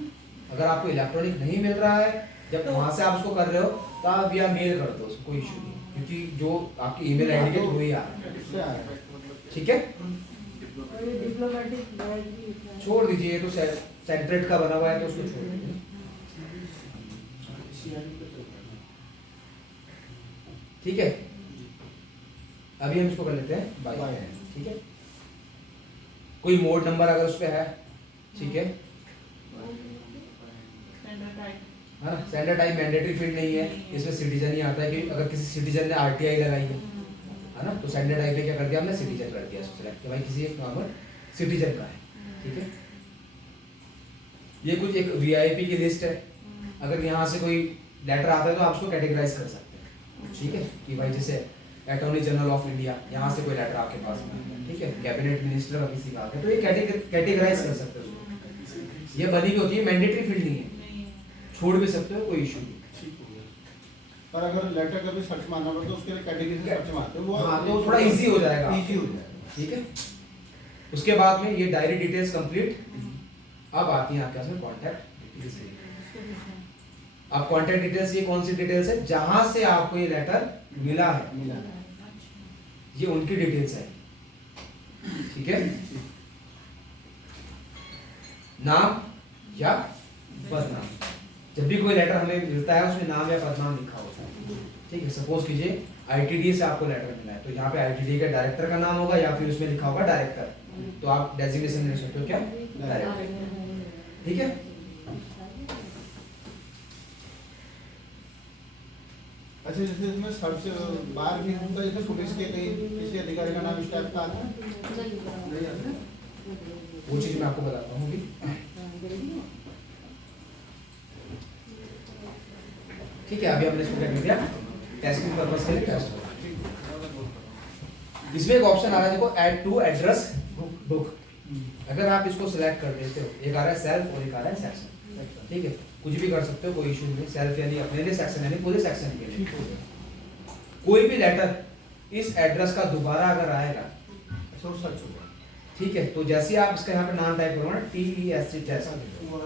अगर आपको इलेक्ट्रॉनिक नहीं मिल रहा है, जब तो- वहां से आप उसको कर रहे हो, तो आप या मेल कर दो, उसको कोई इशू नहीं, क्योंकि जो आपकी ईमेल आईडी के थ्रू ही आ रहा है, उससे आया ठीक है। छोड़ दीजिए, ये तो सेंट्रेट का बना हुआ है, तो उसको छोड़ दीजिए, ठीक है। अभी हम इसको कर लेते हैं बाय, बाय। ठीक है। कोई मोड नंबर अगर उस पे है, ठीक है, स्टैंडर्ड टाइप है ना। स्टैंडर्ड टाइम मैंडेटरी फील्ड नहीं है, इसमें सिटीजन ही आता है कि अगर किसी सिटीजन ने आरटीआई लगाई है ना, तो स्टैंडर्ड टाइप पे क्या कर दिया हमने, सिटीजन कर दिया उसको सेलेक्ट कि भाई किसी एक नॉर्मल सिटीजन का है, ठीक है। ये कुछ एक वीआईपी की लिस्ट है, अगर यहाँ से कोई लेटर आता है तो आप उसको कैटेगराइज कर सकते हैं, ठीक है, कि भाई जैसे अटॉर्नी जनरल ऑफ इंडिया, यहाँ से कोई लेटर आपके पास में आ गया, ठीक है, कैबिनेट मिनिस्टर का किसी का आ गया, तो ये कैटेगराइज कर सकते हो उसको। ये बनी हुई होती है, मैंडेटरी फील्ड नहीं है, छोड़ भी सकते हो, कोई इशू नहीं। पर अगर लेटर का भी सर्च मारना पड़ता तो उसके लिए कैटेगरी से सर्च मारते हैं, वो हाँ, तो थोड़ा इजी हो जाएगा, इजी हो जाएगा, ठीक है। उसके बाद में ये डायरी डिटेल्स कंप्लीट, अब आती है आपके पास में कॉन्टैक्ट डिटेल्स। अब कॉन्टैक्ट डिटेल्स, ये कौन सी डिटेल्स है, जहां से आपको ये लेटर मिला है, मिला है। ये उनकी डिटेल्स है, ठीक है। नाम या पदनाम, जब भी कोई लेटर हमें मिलता है उसमें नाम या पदनाम लिखा होता है, ठीक है। सपोज कीजिए आईटीडी से आपको लेटर मिला है, तो यहाँ पे आईटीडी का डायरेक्टर का नाम होगा या फिर उसमें लिखा होगा डायरेक्टर, तो आप डेजिग्नेशन ले सकते हो क्या, डायरेक्टर, ठीक है। अच्छा, जैसे इसमें सर्च बार भी होता है, जैसे पुलिस के कहीं किसी अधिकारी का नाम इस टाइप का आता है, नहीं आता है? वो चीज मैं आपको बताता हूँ अभी, ठीक है। अभी हमने इसको क्या कर दिया, टेस्टिंग पर्पस के लिए टेस्ट होगा। इसमें एक ऑप्शन आ रहा है, देखो ऐड टू एड्रेस बुक, अगर आप इसको सिलेक्ट कर देते हो, एक आ रहा है सेल्फ और एक आ रहा है सेक्शन, ठीक है, कुछ भी कर सकते हो, कोई इशू नहीं। सेल्फ यानी अपने लिए, सेक्शन यानी पूरे सेक्शन के लिए। कोई भी लेटर इस एड्रेस का दोबारा अगर आएगा, अच्छा, सर्च होगा, ठीक है, तो जैसे ही आप इसका यहाँ पे नाम टाइप करोगे ना, TEST टेस्ट,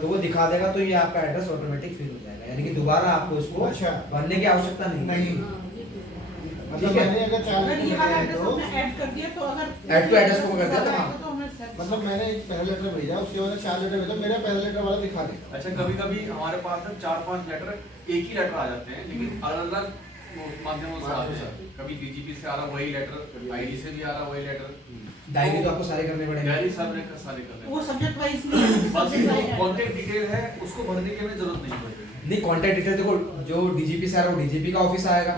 तो वो दिखा देगा, तो ये आपका एड्रेस ऑटोमेटिक फिल हो जाएगा, यानी कि दोबारा आपको इसको अच्छा, भरने की आवश्यकता नहीं। मतलब ठीक है। मैंने अगर चार अगर ये लेटर वाला भेजे एड्रेस तो हमने ऐड कर दिया, तो अगर ऐड टू एड्रेस को कर दिया तो हाँ। तो हमें सेट मतलब मैंने एक पहला लेटर भेजा, उसके बाद 4 लेटर भेजा, मेरा पहला लेटर वाला दिखा देगा। अच्छा, कभी कभी हमारे पास ना 4-5 लेटर एक ही लेटर आ जाते हैं, लेकिन अलग अलग माध्यमों से आते हैं। कभी डीजीपी से आ रहा वही लेटर, आईडी से भी आ रहा वही लेटर, डायरी तो आपको सारे करने पड़ेंगे, डायरी सारे सारे करने वो सब्जेक्ट वाइज नहीं, बाकी सब्जेक्ट जो वाइज कॉन्टेक्ट डिटेल है उसको भरने की हमें जरूरत नहीं पड़ेगी। नहीं। कॉन्टैक्ट डिटेल देखो, जो डीजीपी से आ रहा है वो डीजीपी का ऑफिस आएगा,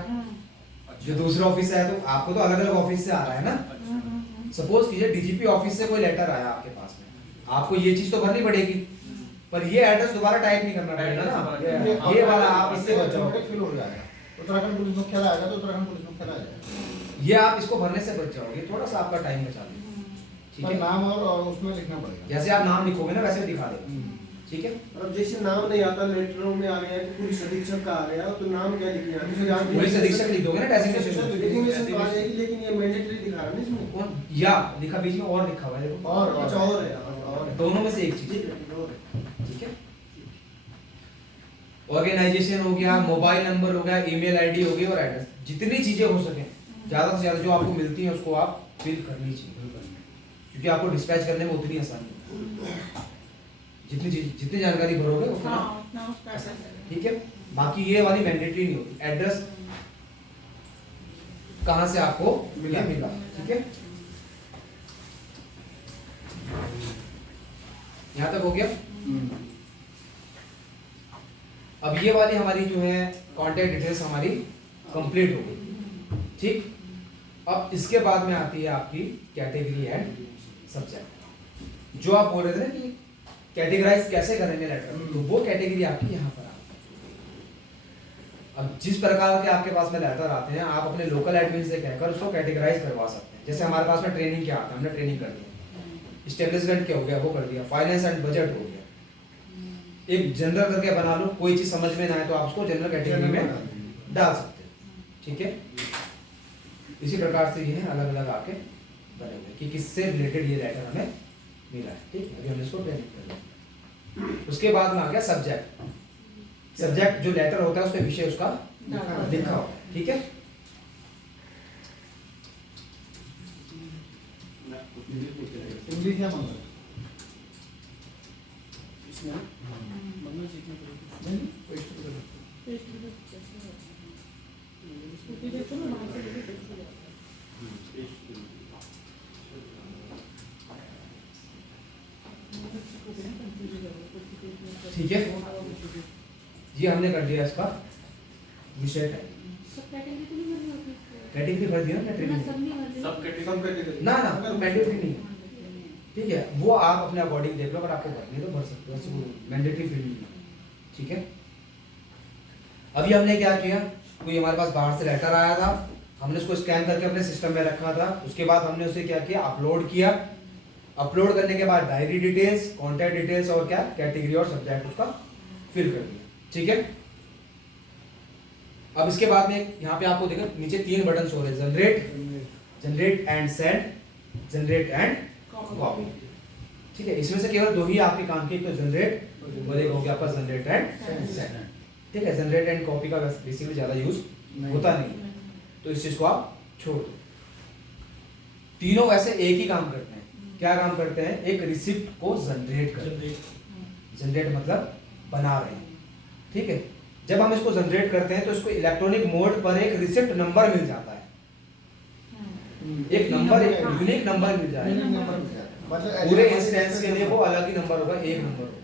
जो दूसरा ऑफिस है तो आपको तो अलग अलग ऑफिस से आ रहा है ना। सपोज कीजिए डीजीपी ऑफिस से कोई लेटर आया आपके पास में, आपको ये चीज तो भरनी पड़ेगी, पर ये एड्रेस दोबारा टाइप नहीं करना पड़ेगा ना, ये वाला आप इससे बच जाओगे, फिल हो जाएगा। उत्तराखंड पुलिस मुख्यालय आएगा तो उत्तराखंड पुलिस मुख्यालय आ जाएगा, ये आप इसको भरने से बच जाओगे, थोड़ा सा आपका टाइम बचा लेंगे, ठीक पर है। नाम और उसमें लिखना पड़ेगा। जैसे आप नाम लिखोगे ना वैसे दिखा देगा, ठीक है। अब जैसे नाम नहीं आता, लेटरों में आ गया कि पुलिस अधीक्षक का आ गया, तो नाम क्या लिखना है? पुलिस अधीक्षक लिख दोगे ना, डेजिग्नेशन डेजिग्नेशन तो आ जाएगी, लेकिन ये मैंडेटरी दिखा रहा है ना इसमें। कौन या लिखा बीच में और लिखा हुआ है, देखो और अच्छा, और है, और है। दोनों में से एक चीज, ठीक है, और है। ठीक है। ऑर्गेनाइजेशन हो गया, मोबाइल नंबर हो गया, ईमेल आईडी हो गई और एड्रेस, जितनी चीजें हो सके ज्यादा से ज्यादा जो आपको मिलती है उसको आप फिल करनी चाहिए, क्योंकि आपको डिस्पैच करने में उतनी आसानी है। जितनी जानकारी भरोगे उतना हाँ, उतना उसका ऐसा है। ठीक है। बाकी ये वाली मैंडेटरी नहीं होती, एड्रेस कहाँ से आपको मिला, ठीक है। यहाँ तक हो गया। अब ये वाली हमारी जो है कॉन्टैक्ट डिटेल्स हमारी कंप्लीट हो गई, ठीक। अब इसके बाद में आती है आपकी कैटेगरी एंड सब्जेक्ट। जो आप बोल रहे थे ना कि कैटेगराइज कैसे करेंगे लेटर, तो वो कैटेगरी आपकी यहाँ पर आती है। अब जिस प्रकार के आपके पास में लेटर आते हैं, आप अपने लोकल एडमिन से कहकर उसको कैटेगराइज करवा सकते हैं। जैसे हमारे पास में ट्रेनिंग क्या आता है, हमने ट्रेनिंग कर दिया, इस्टेब्लिशमेंट क्या हो गया वो कर दिया, फाइनेंस एंड बजट हो गया। एक जनरल करके बना लो, कोई चीज समझ में ना आए तो आप उसको जनरल कैटेगरी में डाल सकते हैं, ठीक है। इसी प्रकार से ये अलग अलग आपके बने हुए कि किससे रिलेटेड ये लेटर हमें मिला है, ठीक है। अभी हमने इसको ट्रेनिंग कर लिया। उसके बाद में आ गया सब्जेक्ट। सब्जेक्ट जो लेटर होता है उसके विषय उसका लिखा होता है, ठीक है। हिंदी क्या मांगा? इसमें मंगल सीखने को नहीं, कोई इश्यू नहीं। ठीक है, ये हमने कर दिया इसका विषय है। सब कैटेगरी तो नहीं भरनी होती इसको? कैटेगरी भर दिया ना ना कैटेगरी सब नहीं भरनी। सब कैटेगरी सब कैटेगरी ना ना मैंडेटरी नहीं है, ठीक है। वो आप अपने अकॉर्डिंग देख लो, अगर आपको भरनी है तो भर सकते हो, ऐसे मैंडेटरी फील्ड नहीं है, ठीक है। अभी हमने क्या किया, कोई हमारे पास बाहर से लेटर आया था, हमने उसको स्कैन करके अपने सिस्टम में रखा था। उसके बाद हमने उसे क्या किया, अपलोड किया। अपलोड करने के बाद डायरी डिटेल्स, कॉन्टैक्ट डिटेल्स और क्या कैटेगरी और सब्जेक्ट उसका फिल कर दिया, ठीक है। अब इसके बाद में यहाँ पे आपको देखो नीचे 3 बटन हो रहे हैं, generate and send, generate and copy, ठीक है। इसमें से केवल 2 ही आपके काम के, एक तो जनरेट और एक हो गया आपका जनरेट एंड सेंड, ठीक है। जनरेट एंड कॉपी का बेसिकली ज्यादा यूज होता नहीं है, तो इस चीज को आप छोड़ दो। तीनों वैसे एक ही काम करते हैं। क्या काम करते हैं, एक रिसिप्ट को जनरेट करते हैं। जनरेट मतलब बना रहे हैं, ठीक है। जब हम इसको जनरेट करते हैं तो इसको इलेक्ट्रॉनिक मोड पर एक रिसिप्ट नंबर मिल जाता है, एक नंबर, एक यूनिक नंबर मिल जाएगा। पूरे इंस्टेंस के लिए वो अलग ही नंबर होगा, एक नंबर होगा,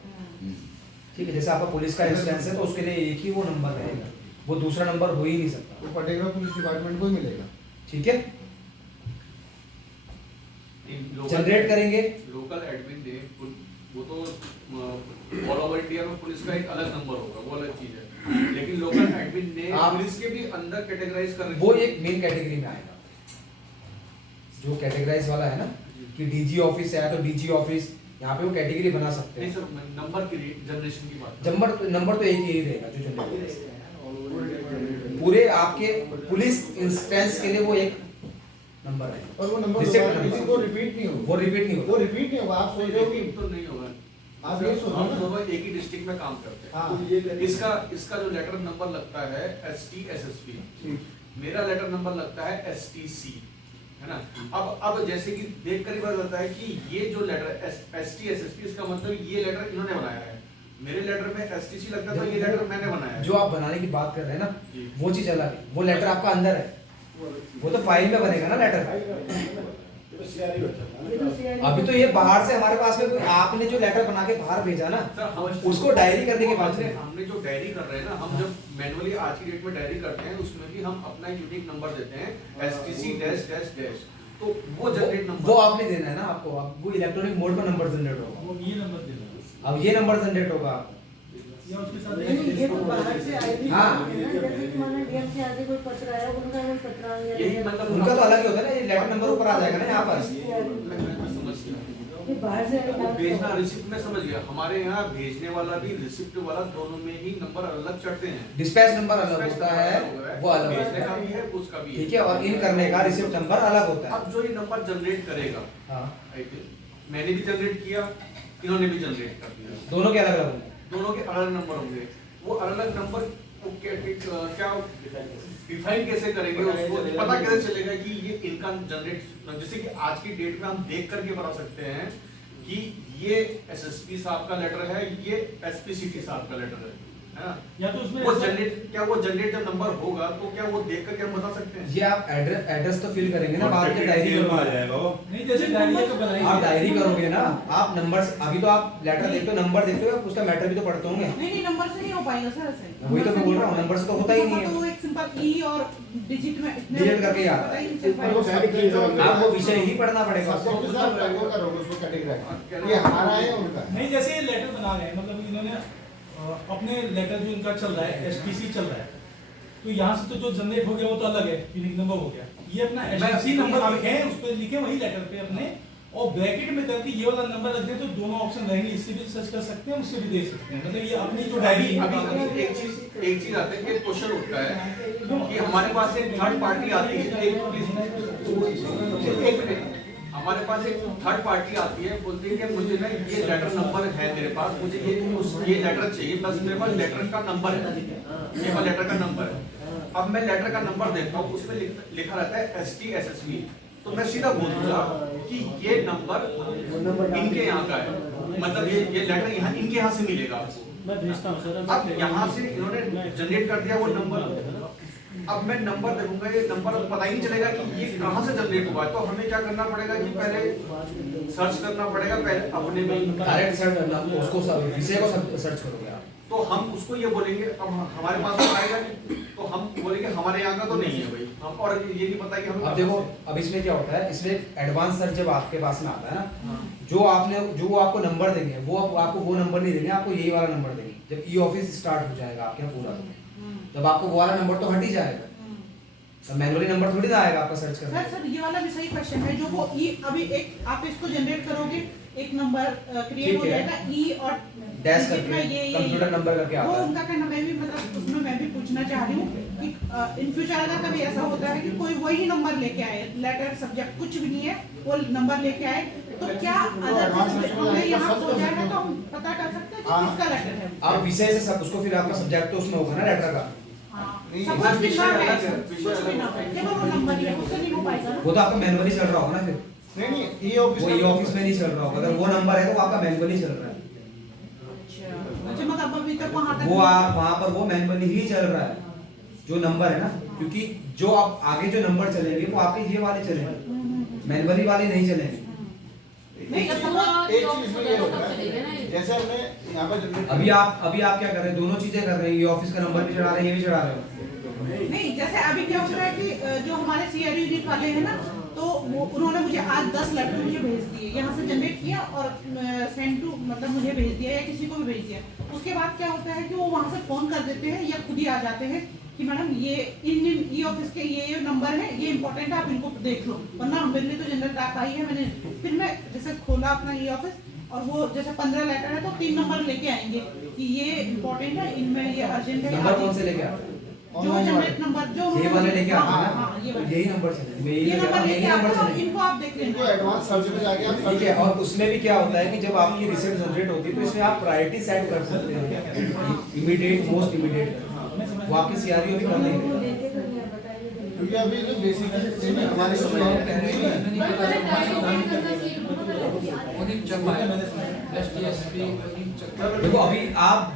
ठीक है। जैसे आपका पुलिस का इंस्टेंस है तो उसके लिए एक ही वो नंबर रहेगा, वो दूसरा नंबर हो ही नहीं सकता, वो पर्टिकुलर पुलिस डिपार्टमेंट को ही मिलेगा, ठीक है। जनरेट करेंगे, लोकल एडमिन ने वो तो ऑल ओवर इंडिया में पुलिस का एक अलग नंबर होगा, वो अलग चीज है। लेकिन लोकल एडमिन ने पुलिस के भी अंदर कैटेगराइज कर वो एक मेन कैटेगरी में आएगा। जो कैटेगराइज वाला है ना कि डीजी ऑफिस है तो डीजी ऑफिस, यहाँ पे वो कैटेगरी बना सकते नहीं हैं। सर, नंबर की जनरेशन की बात। नंबर तो एक ही रहेगा जो जनरेट पूरे आपके पुलिस इंस्टेंस के लिए वो एक नंबर है, और वो नंबर Receipt किसी number। को रिपीट नहीं होगा, वो रिपीट नहीं वो होगा। रिपीट नहीं होगा। आप सोच रहे हो कि तो नहीं होगा, आप ये सोच रहे हो हम ना, दोनों एक ही डिस्ट्रिक्ट में काम करते हैं। हाँ, इसका जो लेटर नंबर लगता है ST SSP, ठीक। मेरा लेटर नंबर लगता है STC, है ना। अब जैसे कि देख कर ही पता चलता है कि ये जो लेटर ST SSP, इसका मतलब ये लेटर इन्होंने बनाया है। मेरे लेटर में STC लगता था, ये लेटर मैंने बनाया है। जो आप बनाने की बात कर रहे हैं ना, जी। वो चीज अलग है। वो लेटर आपका अंदर है, वो तो फाइल में बनेगा ना लेटर। अभी तो ये बाहर से हमारे पास में कोई आपने जो लेटर बना के बाहर भेजा ना, सर, हम उसको डायरी करने की बात है। हमने जो डायरी कर रहे हैं ना, हम जब मैनुअली आज की डेट में डायरी करते हैं, उसमें भी हम अपना यूनिक नंबर देते हैं STC डैश डैश डैश, तो वो जनरेट नंबर वो आपने देना है ना आपको। अब वो इलेक्ट्रॉनिक मोड पर नंबर जनरेट होगा, वो ये नंबर देना अब ये नंबर जनरेट होगा आपको। या उसके साथ नहीं, ये तो बाहर से आएगी। हाँ। जैसे कि मानो डीएम से आगे कोई पत्र आया, उनका हम पत्र आ गया। यही मतलब उनका तो अलग ही होता है ना, ये लेटर नंबर ऊपर आ जाएगा ना यहाँ पर। मैं समझ गया। ये बाहर से वो भेजना रिसिप्ट में समझ गया। हमारे यहाँ भेजने वाला भी रिसिप्ट वाला दोनों में ही नंबर अलग चढ़ते हैं। डिस्पैच नंबर अलग होता है, वो अलग होता भेजने का है, भी है, उसका भी है। ठीक है। और इन करने का रिसिप्ट नंबर अलग होता है। अब जो ये नंबर जनरेट करेगा, हाँ, मैंने भी जनरेट किया, इन्होंने भी जनरेट कर दिया, दोनों के अलग अलग होंगे। दोनों के अलग नंबर होंगे। वो अलग अलग नंबर को क्या डिफाइन कैसे करेंगे, उसको पता कैसे चलेगा कि ये इनका जनरेट, जैसे कि आज की डेट में हम देख करके बता सकते हैं कि ये SSP साहब का लेटर है, ये SPCT साहब का लेटर है। है ना? या तो उसमें वो ऐसा- जनरेट जब नंबर होगा तो क्या वो देख करके हम बता सकते हैं? ये आप एड्रेस तो फिल करेंगे ना, बाद में डायरी में आ जाएगा वो। नहीं, जैसे डायरी का बनाएंगे आप डायरी करोगे ना, आप नंबर, अभी तो आप लेटर देखते हो, नंबर देखते हो, उसका मैटर भी तो पढ़ते होंगे। नहीं नंबर से नहीं हो पाएगा सर ऐसे। वही तो मैं बोल रहा हूँ, नंबर से तो होता ही नहीं है। तो वो एक सिंपल ई और डिजिट में इतने डिजिट करके ही आता पता है। ही नहीं चल पर वो पाएगा। डायरी की जरूरत नहीं। आपको विषय ही पढ़ना पड़ेगा। सब्जेक्ट के साथ टैगो करोगे उसको कैटेगराइज, ये हमारा है उनका। नहीं, जैसे ये लेटर बना रहे हैं, मतलब इन्होंने अपने लेटर जो इनका चल रहा है एसटीसी चल रहा है, तो यहाँ से तो जो जनरेट हो गया वो तो अलग है, यूनिक नंबर हो गया। ये अपना एसटीसी नंबर लिखे हैं, उस पर लिखे वही लेटर पे अपने, और ब्रैकेट में करके ये वाला नंबर रख दें तो दोनों ऑप्शन रहेंगे, इससे भी सर्च कर सकते हैं, उससे भी देख सकते हैं। मतलब ये अपनी जो डायरी अभी एक चीज आता है कि क्वेश्चन उठता है कि हमारे पास एक थर्ड पार्टी आती है, एक मिनट, हमारे पास एक थर्ड पार्टी आती है, बोलती है कि मुझे ना ये लेटर नंबर है मेरे पास, मुझे ये लेटर चाहिए, बस मेरे पास लेटर का नंबर है, ये वाला लेटर का नंबर है। अब मैं लेटर का नंबर देखता हूँ, उसमें लिखा रहता है STSSB, तो मैं सीधा बोल दूंगा कि ये नंबर इनके यहाँ का है, मतलब ये लेटर यहाँ इनके यहाँ से मिलेगा आपको। मैं भेजता हूँ सर। अब यहाँ से इन्होंने जनरेट कर दिया वो नंबर, अब मैं नंबर देखूंगा, ये नंबर पता ही नहीं चलेगा कि ये कहाँ से जनरेट हुआ है, तो हमें क्या करना पड़ेगा कि पहले सर्च करना पड़ेगा, पहले अपने में डायरेक्ट सर्च करना, उसको विषय को सर्च करोगे आप। तो हम उसको ये बोलेंगे, अब हमारे पास तो आएगा नहीं, तो हम बोलेंगे हमारे यहाँ का तो नहीं है भाई, हम और ये नहीं पता कि हम। अब देखो, अब इसमें क्या होता है, इसमें एडवांस सर्च जब आपके पास में आता है ना, जो आपको नंबर देंगे वो आपको वो नंबर नहीं देंगे, आपको यही वाला नंबर देंगे। जब ई ऑफिस स्टार्ट हो जाएगा आपके यहाँ पूरा, तब आपको वो वाला नंबर तो हट ही जाएगा, तो मैनुअली नंबर थोड़ी ना आएगा आपका सर्च करने। सर ये वाला भी सही क्वेश्चन है, जो वो ई अभी एक आप इसको जनरेट करोगे, एक नंबर क्रिएट हो जाएगा ई और डैश करके कंप्यूटर नंबर करके वो आता है। उनका कहना, मैं भी मतलब उसमें मैं भी पूछना चाह रही हूँ कि इन फ्यूचर अगर कभी ऐसा होता है कि कोई वही नंबर लेके आए, लेटर सब्जेक्ट कुछ भी नहीं है, वो नंबर लेके आए, तो क्या अदर हमें यहाँ हो जाएगा तो हम पता कर सकते हैं कि किसका लेटर है। आप विषय से सब उसको, फिर आपका सब्जेक्ट तो उसमें होगा ना लेटर का, सपोज कि नाम है, कुछ भी नाम है, केवल वो नंबर ही है, उससे नहीं हो पाएगा ना। वो तो आपका मैनुअली चल रहा होगा ना फिर। नहीं वो ई ऑफिस में नहीं चल रहा होगा, अगर वो नंबर है तो आपका मैनुअली चल रहा है। अच्छा मतलब अभी तक वहाँ तक वो आप वहाँ पर वो मैनुअली ही चल रहा है जो नंबर है ना, क्योंकि जो आप आगे जो नंबर चलेंगे वो आपके ये वाले चलेंगे, मैनुअली वाले नहीं चलेंगे। नहीं एक चीज में ये होता है, जैसे हमने यहाँ पर जनरेट अभी आप क्या कर रहे हैं, दोनों चीजें कर रहे हैं, ये ऑफिस का नंबर भी चढ़ा रहे हैं, ये भी चढ़ा रहे हो। नहीं, जैसे अभी क्या होता है कि जो हमारे सीआरयू यूनिट वाले हैं ना, तो वो उन्होंने मुझे आज 10 लेटर मुझे भेज दिए, यहाँ से जनरेट किया और सेंड टू मतलब मुझे भेज दिया या किसी को भी भेज दिया। उसके बाद क्या होता है कि वो वहाँ से फोन कर देते हैं या खुद ही आ जाते हैं कि मैडम ये इन ई ऑफिस के ये नंबर है, ये इंपॉर्टेंट है, आप इनको देख लो, वरना मेरे लिए तो जनरल ऐप आई है। मैंने फिर मैं जैसे खोला अपना ई ऑफिस और वो जैसे 15 लेटर है तो 3 नंबर लेके आएंगे कि ये इंपॉर्टेंट है, इनमें ये अर्जेंट है। नंबर कौन से लेके आते हैं? जो जनरेट नंबर जो ये वाले लेके आते हैं हाँ, ना, ये वाले। यही नंबर चलेंगे, ये नंबर लेके आते हैं और चलेंगे। इनको आप देख इनको लेना। एडवांस सर्च में जाके आप ठीक है, और उसमें भी क्या होता है कि जब आपकी रिसिप्ट जनरेट होती है तो इसमें आप प्रायोरिटी सेट कर सकते हैं, इमीडिएट, मोस्ट इमीडिएट, वो आपके सीआरयू भी कर देंगे। क्योंकि अभी जो बेसिक हमारे देखो अभी आप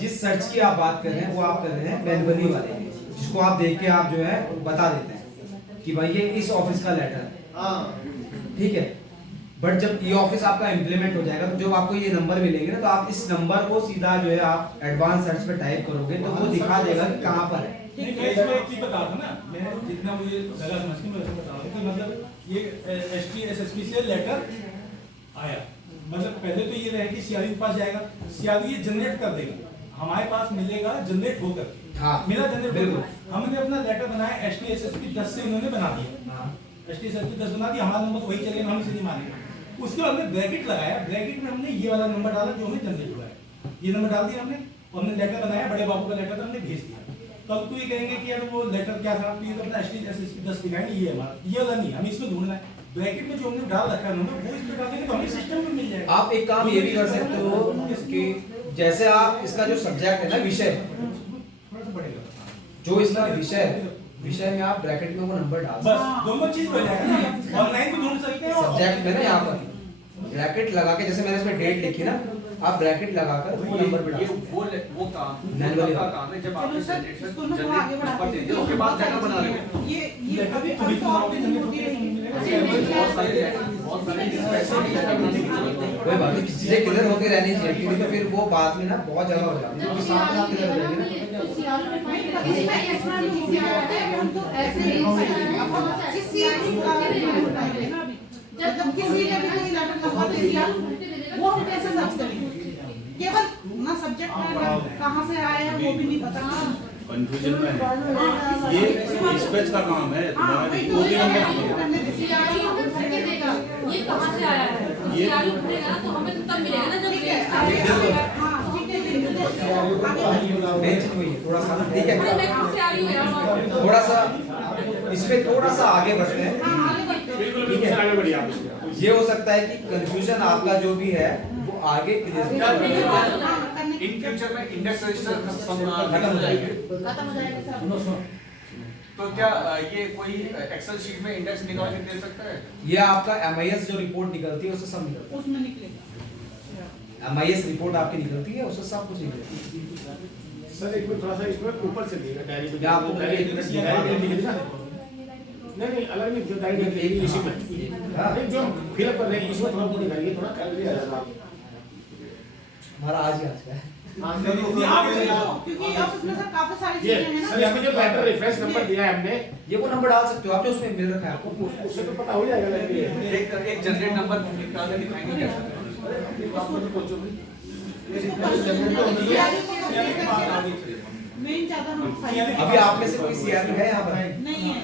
जिस सर्च की आप बात कर रहे हैं वो आप कर रहे हैं मैनुअली वाले, जिसको आप देख के आप जो है बता देते हैं कि भाई ये इस ऑफिस का लेटर है, ठीक है। बट जब ये ऑफिस आपका इम्प्लीमेंट हो जाएगा तो जब आपको ये नंबर मिलेंगे ना, तो आप इस नंबर को सीधा जो है आप एडवांस सर्च पे टाइप करोगे तो वो दिखा देगा कि कहाँ पर है। नहीं, मैं इसमें एक चीज बता रहा था ना, मैं जितना मुझे लगा समझ के मैं वैसे बता रहा हूँ कि मतलब ये STSSB से लेटर आया, मतलब पहले तो ये रहे कि सीआरयू के पास जाएगा, सीआरयू ये जनरेट कर देगा, हमारे पास मिलेगा जनरेट होकर के। हाँ, मिला जनरेट बिल्कुल। हमने अपना लेटर बनाया STSSB 10 से इन्होंने बना दिया, STSSB 10 बना दिया, हमारा नंबर तो वही चलेगा, हम इसे नहीं मानेंगे। उसके बाद हमने ब्रैकेट लगाया, ब्रैकेट में हमने ये वाला नंबर डाला जो हमें जनरेट हुआ है, ये नंबर डाल दिया हमने, और हमने लेटर बनाया, बड़े बाबू का लेटर था, हमने भेज दिया। तब तो ये कहेंगे कि यार वो लेटर क्या था, प्लीज अपना STSSB 10 दिखाएंगे, ये हमारा, ये वाला नहीं, हमें इसमें ढूंढना है। ब्रैकेट में जो हमने डाल रखा है नंबर, वो इसमें डाल देंगे तो हमें सिस्टम में मिल जाएगा। आप एक काम ये भी कर सकते हो कि जैसे आप इसका जो सब्जेक्ट है ना, विषय थोड़ा सा बढ़ेगा, जो इसका विषय है, विषय में आप ब्रैकेट में वो नंबर डाल बस दोनों चीज हो जाएगा ना, ऑनलाइन भी ढूंढ सकते हैं। सब्जेक्ट में ना यहाँ पर ब्रैकेट लगा के, जैसे मैंने इसमें डेट लिखी ना, आप ब्रैकेट लगाकर वो नंबर पे डाल ये सकते हैं। वो काम मैनुअली का काम है जब आपने चलो सर, जनरेशन इसको ना थोड़ा आगे बढ़ाते नंबर दे हैं। दिया उसके बाद डाटा बना रहे हैं। ये अभी अभी तो आपने जो होती रहेगी बहुत सारे कोई बात नहीं, चीजें क्लियर होती रहनी चाहिए, क्योंकि तो फिर वो बाद में ना बहुत जगह हो जाती है, क्योंकि साथ साथ क्लियर हो जाएगी ना। इसमें एक्स्ट्रा नहीं किया है, हम तो ऐसे ही अब हम किसी का बताएंगे ना अभी जब किसी ने भी कोई लेटर नंबर दे दिया वो हम कैसे सर्च करेंगे? केवल ना सब्जेक्ट है ना कहाँ से आया है वो भी नहीं पता। कंफ्यूजन में है ये डिस्पैच का काम है तुम्हारा कोई नंबर ये कहाँ से आया है? सीआरयू उठेगा ना तो हमें तब मिलेगा ना जब ठीक है बेंच हुई है थोड़ा सा, ठीक है, मैं खुद सीआरयू है थोड़ा सा इसमें थोड़ा सा आगे बढ़ते हैं। बिल्कुल ठीक है। सर, आगे बढ़िए आप इसमें। ये हो सकता है कि कंफ्यूजन आपका जो भी है वो आगे क्लियर इन फ्यूचर में इंडेक्स रजिस्टर खत्म हो जाएंगे। खत्म हो जाएगा सर। तो क्या ये कोई एक्सेल शीट में इंडेक्स निकाल के दे सकता है? ये आपका MIS जो रिपोर्ट निकलती है उससे सब निकलता है। उसमें निकलेगा। MIS रिपोर्ट आपकी निकलती है उससे सब कुछ निकलता है। सर एक मिनट थोड़ा सा इसमें ऊपर से दिएगा डायरी पे। या आपको डायरी एक मिनट डायरी पे लिखा है। नहीं अलग नहीं, जो डायरी पे इसी में नहीं जो फिलअप कर रहे हैं इसमें थोड़ा दिखाइए, थोड़ा कर लिया जाएगा। हमारा आज ही आज का है। क्योंकि ऑफिस में सर काफी सारी ये चीजें हैं सर इसमें जो बैटर रेफरेंस नंबर दिया है हमने ये वो नंबर डाल सकते हो आप जो उसमें मिल रखा है आपको। उससे तो पता हो जाएगा ना ये। एक जनरेट नंबर निकाल के दिखाएंगे कैसे? मेन ज्यादा अभी आप में से कोई CRU है यहाँ पर? नहीं है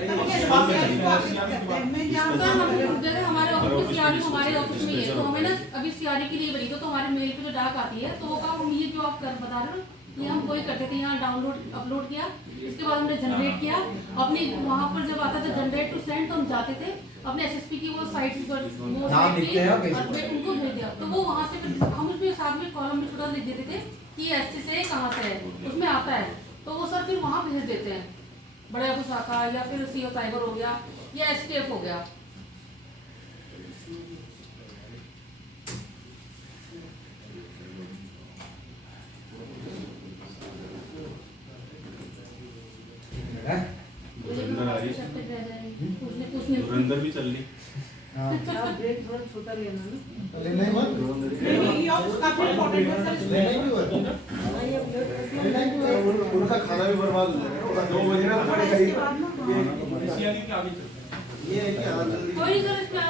सर हमारे ऑफिस में सीआरयू हमारे ऑफिस में ही है तो हमें ना अभी सीआरयू के लिए बनी तो हमारे मेल पे जो डाक आती है तो वो काम हम ये जो आप कर बता रहे हो ये हम वही करते थे। यहाँ डाउनलोड अपलोड किया, इसके बाद हमने जनरेट किया अपने वहाँ पर जब आता था जनरेट टू सेंड तो हम जाते थे अपने SSP की वो साइट पर वो नाम लिखते हैं और उनको भेज दिया तो वो वहाँ से फिर हम उसमें साथ में कॉलम में छोटा लिख देते थे कि ST से कहाँ से है उसमें आता है तो वो सर फिर वहाँ भेज देते हैं बड़े ऑफिस शाखा या फिर CO साइबर हो गया या STF हो गया। धुरंधर आ रही है। धुरंधर भी चल रही लेना ही मत ये ऑफिस काफी इम्पोर्टेंट है सर लेना ही भी मत लेना ही भी मत। उनका खाना भी बर्बाद हो जाएगा, 2 बजे ना पड़ेगा ही। सीआरयू के आगे चलते हैं। ये है कि हाँ जल्दी कोई नहीं सर इसमें आप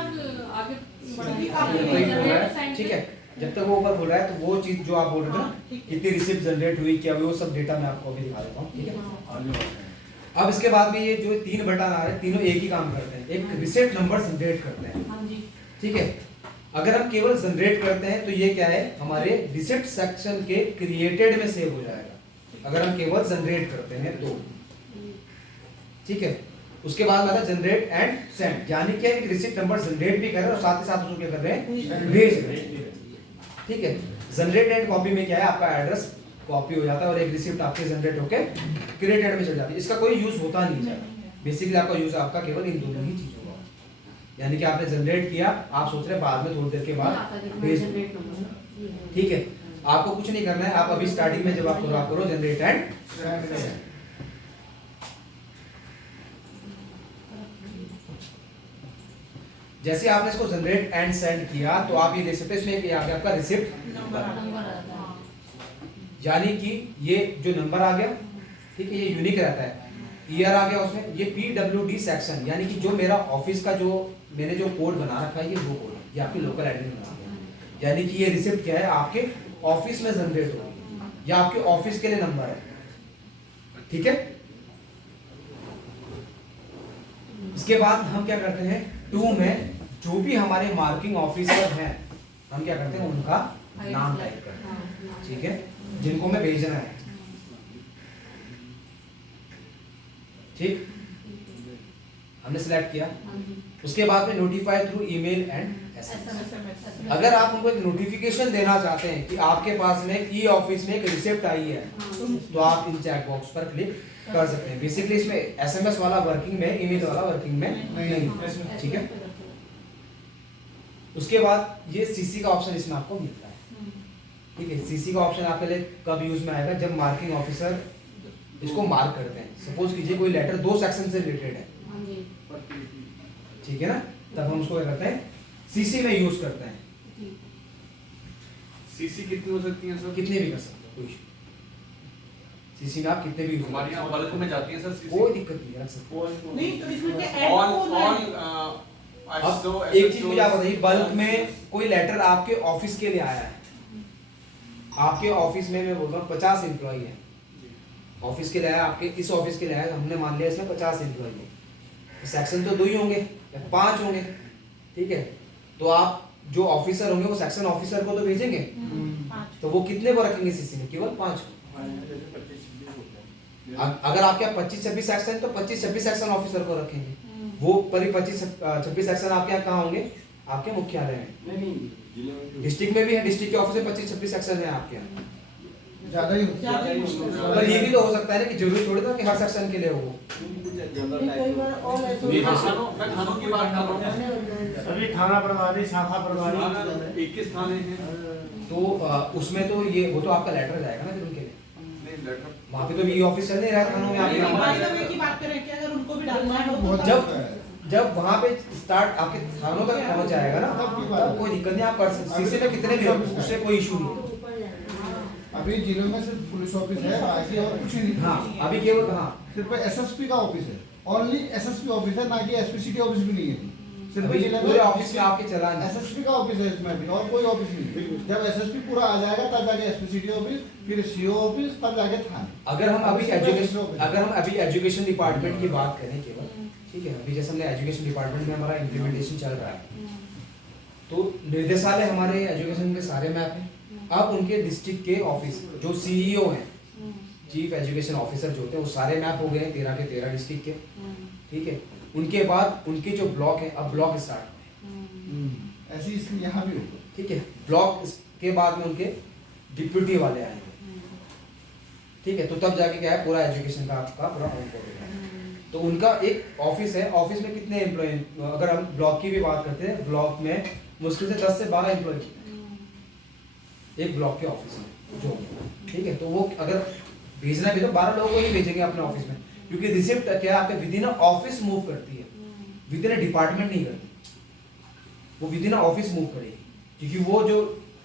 आगे बढ़ाइए। ठीक है, जब तक वो ऊपर बोल रहा है तो वो चीज जो आप बोल रहे थे ना कितनी रिसिप्ट जनरेट हुई क्या हुई वो सब डेटा मैं आपको अभी दिखा देता हूँ। ठीक है, अब इसके बाद में ये जो 3 बटन आ रहे हैं तीनों एक ही काम करते हैं, एक रिसिप्ट नंबर जनरेट करते हैं। हाँ जी ठीक है, अगर हम केवल जनरेट करते हैं तो ये क्या है हमारे रिसिप्ट सेक्शन के क्रिएटेड में सेव हो जाएगा अगर हम केवल जनरेट करते हैं तो। ठीक है, उसके बाद आता है जनरेट एंड सेंड, यानी कि एक रिसिप्ट नंबर जनरेट भी कर रहे हैं और साथ ही साथ उसको क्या कर रहे हैं भेज रहे हैं। ठीक है, जनरेट एंड कॉपी में क्या है आपका एड्रेस कॉपी हो जाता है और एक रिसिप्ट आपके जनरेट होके क्रिएटेड में चल जाती है। इसका कोई यूज होता नहीं है, बेसिकली आपका यूज आपका केवल इन दोनों ही चीजों का, यानी कि आपने जनरेट किया आप सोच रहे हैं बाद में थोड़ी देर के बाद भेज दो। ठीक है, आपको कुछ नहीं करना है, आप अभी स्टार्टिंग में जब आप करो जनरेट एंड जैसे आपने इसको जनरेट एंड सेंड किया तो आप ये देख सकते हैं इसमें यहाँ पे आपका रिसिप्ट नंबर, यानी कि ये जो नंबर आ गया ठीक है ये यूनिक रहता है, ईयर आ गया उसमें, ये PWD सेक्शन यानी कि जो मेरा ऑफिस का जो मैंने जो कोड बना रखा है ये वो कोड है, ये आपकी लोकल एडमिन बना दिया, यानी कि ये रिसिप्ट क्या है आपके ऑफिस में जनरेट होगी या आपके ऑफिस के लिए नंबर है। ठीक है, इसके बाद हम क्या करते हैं 2 में जो भी हमारे मार्किंग ऑफिसर हैं हम क्या करते हैं उनका नाम टाइप करते हैं। ठीक है, जिनको मैं भेजना है। ठीक, हमने सिलेक्ट किया, उसके बाद में notify through email and SMS। अगर आप उनको एक नोटिफिकेशन देना चाहते हैं कि आपके पास में ई ऑफिस में एक रिसिप्ट आई है तो आप इन चेक बॉक्स पर क्लिक कर सकते हैं। बेसिकली इसमें SMS वाला वर्किंग में, ईमेल वाला वर्किंग में नहीं। ठीक है, उसके बाद ये CC का ऑप्शन इसमें आपको मिलता है। ठीक है। सीसी का ऑप्शन आपके लिए कब यूज में आएगा, जब मार्किंग ऑफिसर इसको मार्क करते हैं। सपोज कीजिए कोई लेटर 2 सेक्शन से रिलेटेड है, हाँ जी ठीक है ना, तब हम उसको क्या करते हैं, सीसी में यूज करते हैं। जी। सीसी कितनी हो सकती है सर? कितने भी कर सकते हो, कोई इशू सीसी में आप कितने भी यूज हमारे यहाँ बल्क में जाती है सर सीसी। कोई दिक्कत नहीं है, रख सकते हो। नहीं तो इसमें क्या ऐड ऑन होना है? अब एक चीज मुझे आप बताइए, बल्क में कोई लेटर आपके ऑफिस के लिए आया है, आपके ऑफिस में मैं बोल रहा हूँ 50 एम्प्लॉय है, ऑफिस के लिए आया, आपके इस ऑफिस के लिए आया, हमने मान लिया इसमें 50 एम्प्लॉय है, सेक्शन तो 2 ही होंगे या 5 होंगे, ठीक है। तो आप जो ऑफिसर होंगे वो सेक्शन ऑफिसर को तो भेजेंगे, तो वो कितने को रखेंगे सीसी में, केवल 5 को। अगर आपके 25-26 सेक्शन तो 25-26 सेक्शन ऑफिसर को रखेंगे, वो परी 25-26 सेक्शन आपके यहाँ कहाँ होंगे, आपके मुख्यालय में। डिस्ट्रिक्ट में भी है, डिस्ट्रिक्ट के ऑफिस में 25-26 सेक्शन है आपके यहाँ। ज्यादा ही पर ये भी तो हो सकता है ना कि जरूरी थोड़ी ना कि हर सेक्शन के लिए हो। कई बार और ऐसे मैं थानों की बात कर रहा हूँ। सभी थाना प्रभारी, शाखा प्रभारी 21 थाने हैं। तो उसमें तो ये वो तो आपका लेटर जाएगा ना फिर उनके लिए, नहीं लेटर वहाँ पे तो ये ऑफिस चल नहीं रहा है थानों में नहीं, आपके। बाय द वे की बात करें कि अगर उनको भी डालना है तो बहुत जब वहाँ पे स्टार्ट आपके थानों तक पहुँच जाएगा ना, तब कोई दिक्कत नहीं, आप कर सकते, सीसी में कितने भी रखो, उससे कोई इशू नहीं। अभी जिले में सिर्फ पुलिस ऑफिस है, बाकी और कुछ नहीं। हाँ अभी केवल हाँ सिर्फ एसएसपी का ऑफिस है, ओनली एसएसपी ऑफिस है, ना कि एसपीसीटी ऑफिस भी नहीं है। सिर्फ अभी जिले पूरे ऑफिस में आपके चला नहीं। एसएसपी का ऑफिस है इसमें भी, और कोई ऑफिस नहीं। जब एसएसपी पूरा आ जाएगा तब जाके एसपीसीटी ऑफिस, फिर सीओ ऑफिस, तब जाके थाने। अगर हम अभी एजुकेशन डिपार्टमेंट की बात करें केवल, ठीक है, अभी जैसे हमने एजुकेशन डिपार्टमेंट में हमारा इम्प्लीमेंटेशन चल रहा है, तो निर्देशालय हमारे एजुकेशन के सारे मैप हैं। अब उनके डिस्ट्रिक्ट के ऑफिस जो सीईओ हैं, चीफ एजुकेशन ऑफिसर जो होते हैं, वो सारे मैप हो गए 13 के 13 डिस्ट्रिक्ट के, ठीक है। उनके बाद उनके जो ब्लॉक है, अब ब्लॉक स्टार्ट हुए, ऐसे ही यहाँ भी होगा। ठीक है। ब्लॉक के बाद में उनके डिप्यूटी वाले आएंगे, ठीक है। तो तब जाके क्या है, पूरा एजुकेशन का आपका पूरा ऑन है। तो उनका एक ऑफिस है, ऑफिस में कितने एम्प्लॉय, अगर हम ब्लॉक की भी बात करते हैं, ब्लॉक में मुश्किल से 10 से 12 एम्प्लॉय एक ब्लॉक के ऑफिस में जो, ठीक है। तो वो अगर भेजना भी तो 12 लोगों को ही भेजेंगे अपने ऑफिस में, क्योंकि रिसिप्ट क्या आपके विद इन ऑफिस मूव करती है, विद इन डिपार्टमेंट नहीं करती, वो विद इन ऑफिस मूव करेगी, क्योंकि वो जो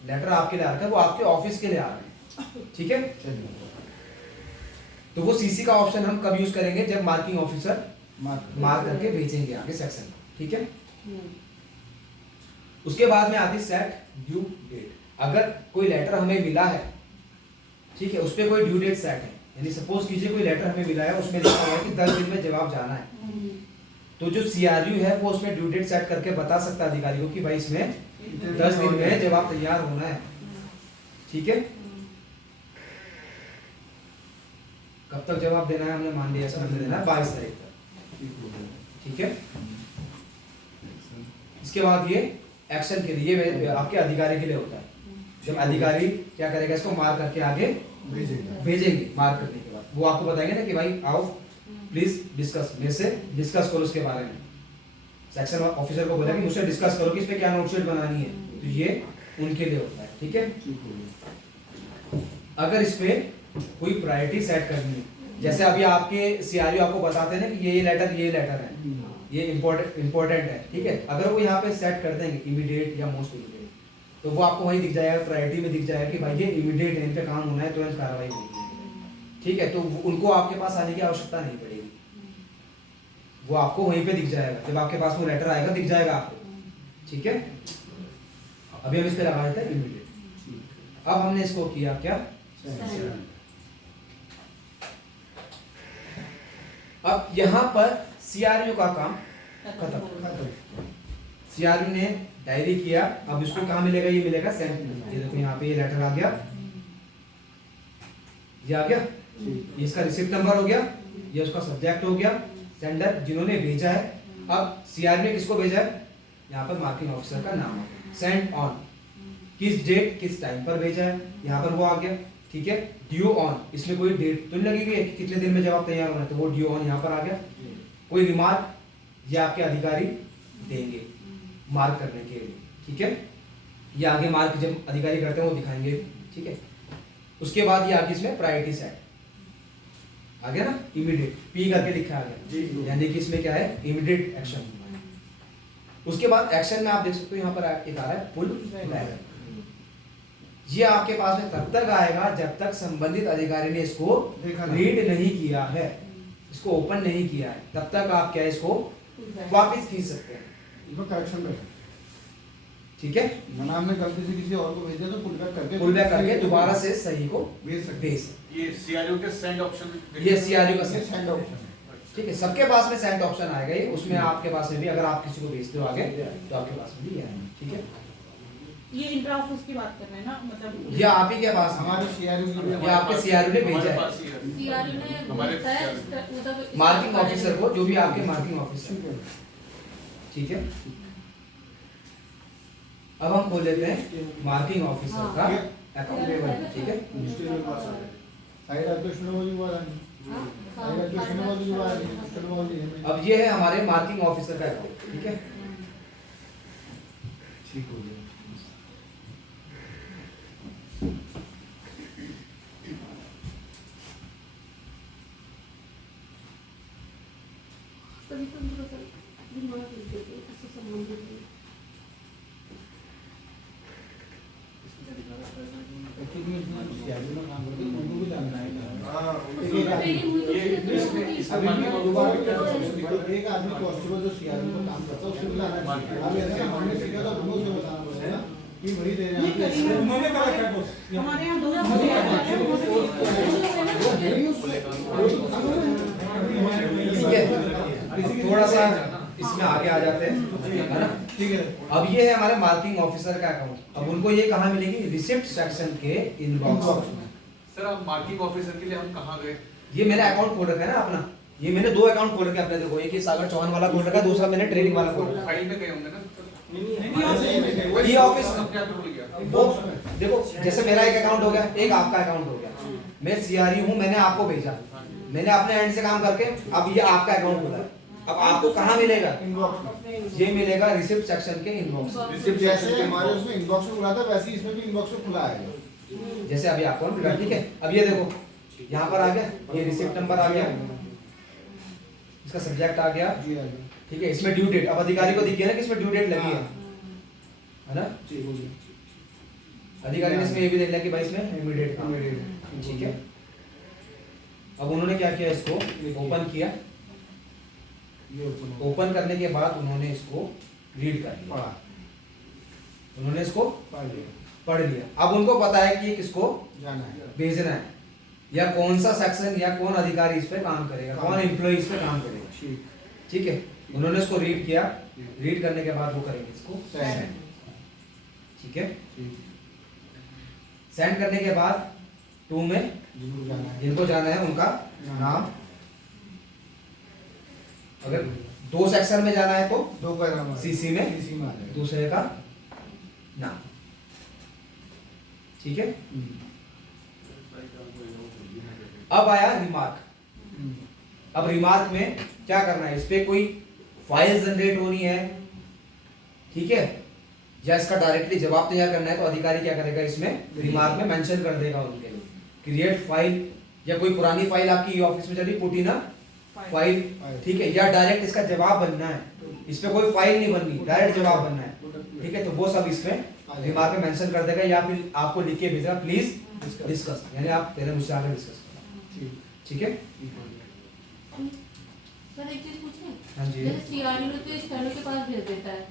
लेटर आपके लिए आ रहा है वो आपके ऑफिस के लिए आ रहा है, ठीक है। तो वो सीसी का ऑप्शन हम कब यूज करेंगे, जब मार्किंग ऑफिसर मार्क करके भेजेंगे आगे सेक्शन, ठीक है। उसके बाद में आती सेट ड्यू डेट। अगर कोई लेटर हमें मिला है, ठीक है, उस पर कोई ड्यू डेट सेट है, यानी सपोज कीजिए कोई लेटर हमें मिला है, उसमें लिखा हुआ है कि 10 दिन में जवाब जाना है, तो जो सीआरयू है वो उसमें ड्यू डेट सेट करके बता सकता है अधिकारी को कि भाई इसमें 10 दिन में जवाब तैयार होना है, ठीक है। कब तक जवाब देना है, हमने मान लिया इसमें देना है 22 तारीख तक, ठीक है। इसके बाद ये एक्शन के लिए आपके अधिकारी के लिए होता है, जब अधिकारी क्या करेगा, इसको मार करके आगे भेजेंगे। मार करने के बाद वो आपको बताएंगे ना कि भाई आओ प्लीज डिस्कस, मेरे से डिस्कस करो इसके बारे में। सेक्शन ऑफिसर को बोलेंगे मुझसे डिस्कस करो कि इस पे क्या नोटशीट बनानी है, तो ये उनके लिए होता है, ठीक है। अगर इस पे कोई प्रायोरिटी सेट करनी है, जैसे अभी आपके सीआरयू आपको बताते हैं ना कि ये लेटर है, ये इंपॉर्टेंट है, ठीक है। अगर वो यहाँ पे सेट कर देंगे इमीडिएट या मोस्ट इमीडिएट, तो वो आपको वहीं दिख जाएगा, प्रायोरिटी में दिख जाएगा कि भाई ये इमीडिएट है, इन पे काम होना है, तुरंत कार्रवाई होगी, ठीक है। तो उनको आपके पास आने की आवश्यकता नहीं पड़ेगी, वो आपको वहीं पे दिख जाएगा, जब आपके पास वो लेटर आएगा दिख जाएगा आपको, ठीक है। अभी हम इस पे लगा देते हैं इमीडिएट। अब हमने इसको किया क्या, अब यहाँ पर सीआरयू का काम खत्म। सीआरयू ने डायरी किया, अब इसको कहाँ मिलेगा, ये मिलेगा सेंट में। ये देखो यहाँ पे ये लेटर आ गया, ये आ गया, ये इसका रिसिप्ट नंबर हो गया, ये उसका सब्जेक्ट हो गया, सेंडर जिन्होंने भेजा है। अब सीआरयू ने किसको भेजा है, यहाँ पर मार्किंग ऑफिसर का नाम, सेंड ऑन, किस डेट किस टाइम पर भेजा है, यहाँ पर वो आ गया, ठीक है। ड्यू ऑन, इसमें कोई डेट तो नहीं लगेगी कि कितने दिन में जवाब तैयार होना है, तो वो ड्यू ऑन यहाँ पर आ गया। कोई रिमार्क ये आपके अधिकारी देंगे मार्क करने के लिए, ठीक है। ये आगे मार्क जब अधिकारी करते हैं वो दिखाएंगे, ठीक है। उसके बाद ये आगे इसमें प्रायोरिटी सेट आ गया ना, इमीडिएट पी करके लिखा आ गया, यानी कि इसमें क्या है, इमीडिएट एक्शन। उसके बाद एक्शन में आप देख सकते हो यहाँ पर एक आ रहा है पुल बैक। ये आपके पास में तब तक आएगा जब तक संबंधित अधिकारी ने इसको रीड नहीं किया है, इसको ओपन नहीं किया है, तब तक आप क्या इसको वापस खींच सकते हैं, इसमें करेक्शन में, ठीक है। मना हमने गलती से किसी और को भेज दिया तो पुल बैक करके दोबारा से सही को भेज सकते भेज। ये सीआरयू के सेंड ऑप्शन, ये सीआरयू का हैं। सेंड ऑप्शन ठीक है, सबके पास में सेंड ऑप्शन आएगा ये, उसमें आपके पास में भी अगर आप किसी को भेजते हो आगे तो आपके पास में भी आएगा, ठीक है। ये इंट्रा ऑफिस की बात कर रहे हैं ना, मतलब ये आप ही के पास हमारे सीआरयू ये आपके सीआरयू ने भेजा है, सीआरयू ने हमारे बताया मतलब मार्किंग ऑफिसर को, जो भी आपके मार्किंग ऑफिसर, ठीक है। अब हम खोल लेते हैं मार्किंग ऑफिसर का अकाउंट, ठीक है। साइड एडजस्टमेंट वाली हुआ है, साइड एडजस्टमेंट वाली हुआ है, एडजस्टमेंट वाली है। अब ये है हमारे मार्किंग ऑफिसर का अकाउंट, ठीक है। ठीक हो गया। तभी तो उनको सर दिमाग लग गया इससे संबंधित है। एक्चुअली इसमें सीआरयू में काम करते हैं, उनको भी जानना है। हां, उसमें ट्रेनिंग हुई तो अभी मैं दोबारा क्या करूं, एक आदमी कांस्टेबल जो सीआरयू में काम करता है उससे बुलाना चाहिए। अब ऐसे हमने सीखा तो उनको से बताना पड़ेगा कि वही दे रहे हैं। उन्होंने कहा क्या बोस, हमारे यहाँ दो ठीक है, थोड़ा सा इसमें आगे आ जाते हैं, है ना। ठीक है। अब ये है हमारे मार्किंग ऑफिसर का अकाउंट। अब उनको ये कहाँ मिलेगी, रिसिप्ट सेक्शन के इनबॉक्स में। सर अब मार्किंग ऑफिसर के लिए हम कहाँ गए? ये मैंने अकाउंट खोल रखा है ना अपना, ये मैंने दो अकाउंट खोल रखे अपने, देखो एक ये सागर चौहान वाला खोल रखा है, दूसरा मैंने ट्रेनिंग वाला खोल रखा फाइल में गए होंगे ना? है। ये ऑफिस अपने आप भूल गया। वो देखो, जैसे मेरा एक अकाउंट हो गया, एक आपका अकाउंट हो गया, मैं सीआरयू हूँ, मैंने आपको भेजा, मैंने अपने एंड से काम करके अब ये आपका अकाउंट खुला है। अब आपको कहाँ मिलेगा, ये मिलेगा रिसिप्ट सेक्शन के इनबॉक्स। रिसिप्ट जैसे हमारे उसमें इनबॉक्स में खुला था वैसे ही इसमें भी इनबॉक्स में खुला है। जैसे अभी आपको मिला, ठीक है। अब ये देखो यहाँ पर आ गया, ये रिसिप्ट नंबर आ गया, इसका सब्जेक्ट आ गया, जी आ गया। ठीक है। इसमें ड्यू डेट, अब अधिकारी को दिख गया ना कि इसमें ड्यू डेट लगी है ना। जी बोलिए। अधिकारी ने इसमें ये भी देख लिया कि भाई इसमें इमीडिएट काम है, ठीक है। अब उन्होंने क्या किया, इसको ओपन किया, ये ओपन करने के बाद उन्होंने इसको रीड कर लिया, पढ़ा, उन्होंने इसको पढ़ लिया, पढ़ लिया। अब उनको पता है कि ये किसको जाना है। भेजना है, या कौन सा सेक्शन या कौन अधिकारी इस पे काम करेगा, कौन एम्प्लॉय इस पे काम करेगा, ठीक, ठीक है। उन्होंने इसको रीड किया, रीड करने के बाद वो करेंगे इसको सेंड, सेंड, ठीक है। ठीक। सेंड करने के बाद टू में जिनको जाना है उनका नाम, अगर दो सेक्शन में जाना है तो दो का नाम सीसी में, सीसी में आ जाएगा। दूसरे का नाम, ठीक है। अब आया रिमार्क। अब रिमार्क में क्या करना है, इस पे कोई फाइल जनरेट होनी है, ठीक है, या इसका डायरेक्टली जवाब तैयार करना है, तो अधिकारी क्या करेगा, इसमें रिमार्क में मेंशन कर देगा उनके लिए क्रिएट फाइल, या कोई पुरानी फाइल आपकी ऑफिस में चल रही, पुट इन अ फाइल, ठीक है, या डायरेक्ट इसका जवाब बनना है, इस पे कोई फाइल नहीं बननी, डायरेक्ट जवाब बनना है, ठीक है। तो वो सब इसमें रिमार्क में मेंशन कर देगा, या फिर आपको लिख के भेजेगा प्लीज डिस्कस, यानी आप पहले मुझसे आगे डिस्कस करो, ठीक है। सर एक चीज पूछें, हाँ जी। जैसे सीआरयू ने तो स्टैनो के पास भेज देता है,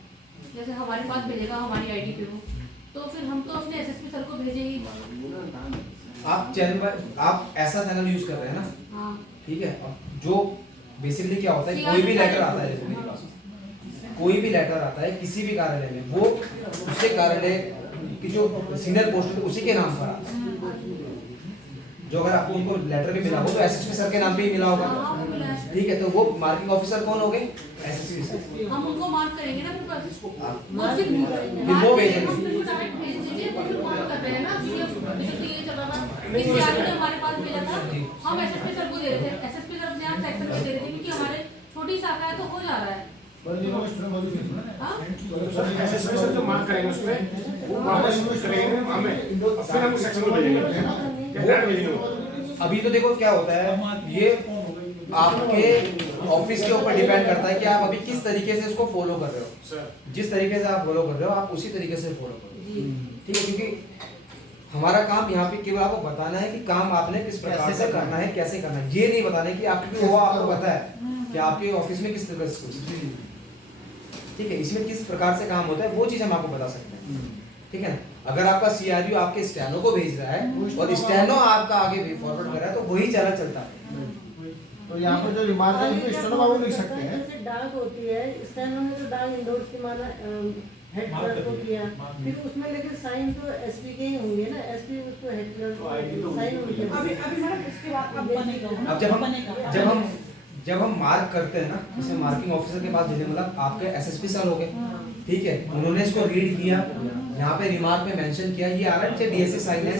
जैसे हमारे पास भेजेगा हमारी आईडी पे हो, तो फिर हम तो अपने एसएसपी सर को भेजेंगे। आप चैनल, आप ऐसा चैनल यूज कर रहे हैं ना, हाँ ठीक है। अब जो बेसिकली क्या होता है, कोई भी लेटर आता है, जैसे मेरे पास कोई भी लेटर आता है किसी भी कार्यालय में, वो उसके कार्यालय की जो सीनियर पोस्ट है उसी के नाम पर आता है। जो अगर आपको उनको लेटर भी मिला हो तो एसएसपी सर के नाम पे ही मिला होगा, ठीक है। तो वो मार्किंग ऑफिसर कौन हो गए, एसएसपी सर। हम उनको मार्क करेंगे ना, फिर वो भेजेंगे, हम बिल्कुल डायरेक्ट भेज दीजिए, तो फिर मार्क कर रहे हैं ना कि ये चल रहा था, सीआरयू ने हमारे पास भेजा था, हम एसएसपी सर को दे रहे थे, एसएसपी सर अपने आप सेक्शन में दे रहे थे, क्योंकि हमारे छोटी शाखा है तो हो जा रहा है। हाँ? एसएसपी सर जो मार्क करेंगे उसमें वो वापस करेंगे हमें, फिर हम सेक्शन को भेजेंगे या डायरेक्ट भेजेंगे। अभी तो देखो क्या होता है, ये आपके ऑफिस के ऊपर डिपेंड करता है कि आप अभी किस तरीके से इसको फॉलो कर रहे हो। सर जिस तरीके से आप फॉलो कर रहे हो आप उसी तरीके से फॉलो करो, ठीक है। क्योंकि हमारा काम यहाँ पे केवल आपको बताना है कि काम आपने किस प्रकार से करना है, कैसे करना है, ये नहीं बताना है कि आपको वो आपको पता है कि आपके ऑफिस में किस तरह से, ठीक है, इसमें किस प्रकार से काम होता है वो चीज हम आपको बता सकते हैं, ठीक है ना। अगर आपका सीआरयू आपके स्टेनो को भेज रहा है और स्टेनो आपका आगे फॉरवर्ड कर रहा है तो वही चैनल चलता है। तो यहाँ पर जो रिमार्क है उसको स्टेनो बाबू लिख सकते हैं। जैसे डाक होती है, स्टेनो में तो डाक इंडोर्स की माना हेड क्लर्क को किया, फिर उसमें लेकिन साइन तो एसपी के ही होंगे ना, एसपी उसको हेड क्लर्क साइन होंगे। अभी मैडम इसके बाद अब बनेगा। अब जब हम मार्क करते हैं ना, जैसे मार्किंग ऑफिसर के पास भेजने, मतलब आपके एसएसपी सर हो गए, ठीक है, उन्होंने इसको रीड किया, यहाँ पे रिमार्क में मेंशन किया, ये आ रहा है डीएससी साइन है,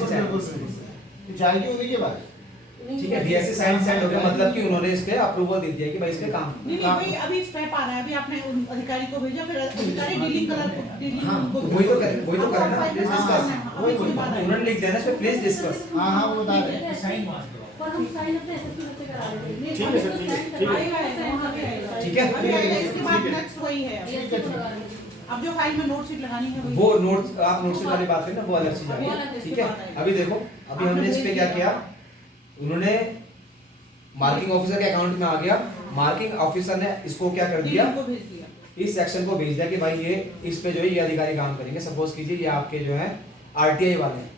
जाएगी उन्हीं के बाद, ठीक है, डीएससी साइन सेंड हो गया, मतलब कि उन्होंने इस पे अप्रूवल दे दिया कि भाई इस पे काम। नहीं भाई अभी स्टेप आ रहा है, अभी आपने उन अधिकारी को भेजा, फिर अधिकारी डीलिंग कलर हाँ, वही तो करें ना, प्लीज डिस्कस, उन्होंने लिख दिया ना इस पे प्लीज डिस्कस। हाँ हाँ वो बता रहे हैं। साइन मार्क पर हम साइन अपने एसएसपी से करा रहे थे। ठीक है सर, ठीक है, ठीक है। आएगा ऐसा वहाँ पे आएगा। ठीक है? अभी आएगा, इसके बाद नेक्स्ट वही है। डीएसपी को लगा रहे थे। अब जो फाइल में नोट शीट लगानी है वो नोट्स, आप नोट्स वाली बात करें ना, वो अलग चीज है, ठीक है। अभी देखो, अभी हमने इस पे क्या किया, उन्होंने मार्किंग ऑफिसर के अकाउंट में आ गया, मार्किंग ऑफिसर ने इसको क्या कर दिया, को भेज दिया। इस सेक्शन को भेज दिया कि भाई ये इस पे जो है ये अधिकारी काम करेंगे। सपोज कीजिए ये आपके जो है आरटीआई वाले हैं,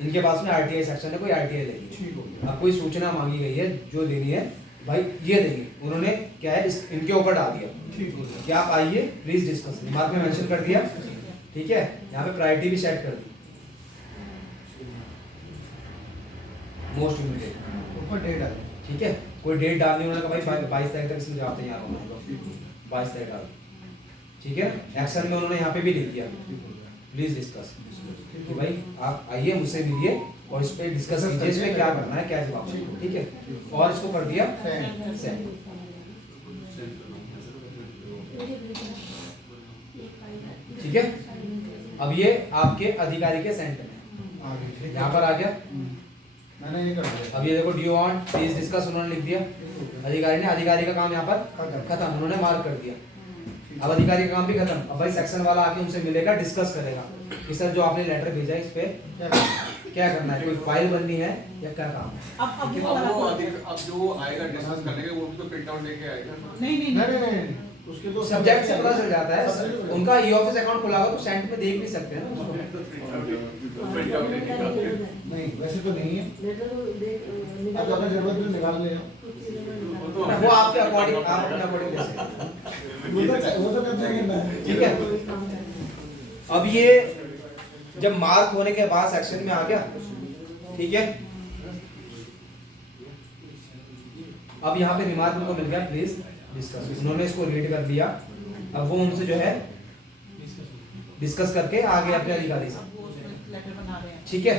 इनके पास में आरटीआई सेक्शन है, कोई आरटीआई लेगी, अब कोई सूचना मांगी गई है जो देनी है, भाई ये देंगे, उन्होंने क्या है इनके ऊपर डाल दिया कि आप आइए प्लीज डिस्कस, रिमार्क में मेंशन कर दिया, ठीक है, यहाँ पे प्रायोरिटी भी सेट कर दी, मोस्ट इमीडिएट ऊपर डेट है, ठीक है, कोई डेट डालनी, उन्होंने कहा भाई 22 तारीख तक इसमें जवाब तैयार होना है, 22 तारीख डाल, ठीक है। एक्शन में उन्होंने यहाँ पे भी लिख दिया प्लीज डिस्कस, कि भाई आप आइए मुझसे मिलिए और इस पे डिस्कस कीजिए, इस पे क्या करना है, क्या जवाब देना है, ठीक है, और इसको कर दिया सेंड। ठीक है, अब ये आपके अधिकारी के सेंटर में यहाँ पर आ गया, मैंने ये कर दिया। अब ये देखो डू वांट प्लीज डिस्कस उन्होंने लिख दिया, अधिकारी ने, अधिकारी का काम यहाँ पर खत्म, उन्होंने मार्क कर दिया, अब अधिकारी का काम भी खत्म। अब भाई सेक्शन वाला आके उनसे मिलेगा, डिस्कस करेगा कि सर जो आपने लेटर भेजा है इस पे क्या करना है, कोई फाइल बननी है या क्या काम है। अब जो आएगा डिस्कस करने के वो भी तो प्रिंट आउट लेके आएगा। नहीं उसके तो सब्जेक्ट से पता चल जाता है, उनका ई ऑफिस अकाउंट खुला होगा तो सेंट में देख भी सकते हैं ना। नहीं वैसे तो नहीं है, अब अगर जरूरत है निकाल ले जाओ, वो आपके अकॉर्डिंग, आप अपने अकॉर्डिंग ले सकते हैं, वो तो कर देंगे, ठीक है। अब ये जब मार्क होने के बाद सेक्शन में आ गया, ठीक है, अब यहाँ पे रिमार्क उनको मिल गया प्लीज डिस्कस, उन्होंने इसको रीड कर लिया, अब वो उनसे जो है डिस्कस करके आगे अपने अधिकारी से, ठीक है।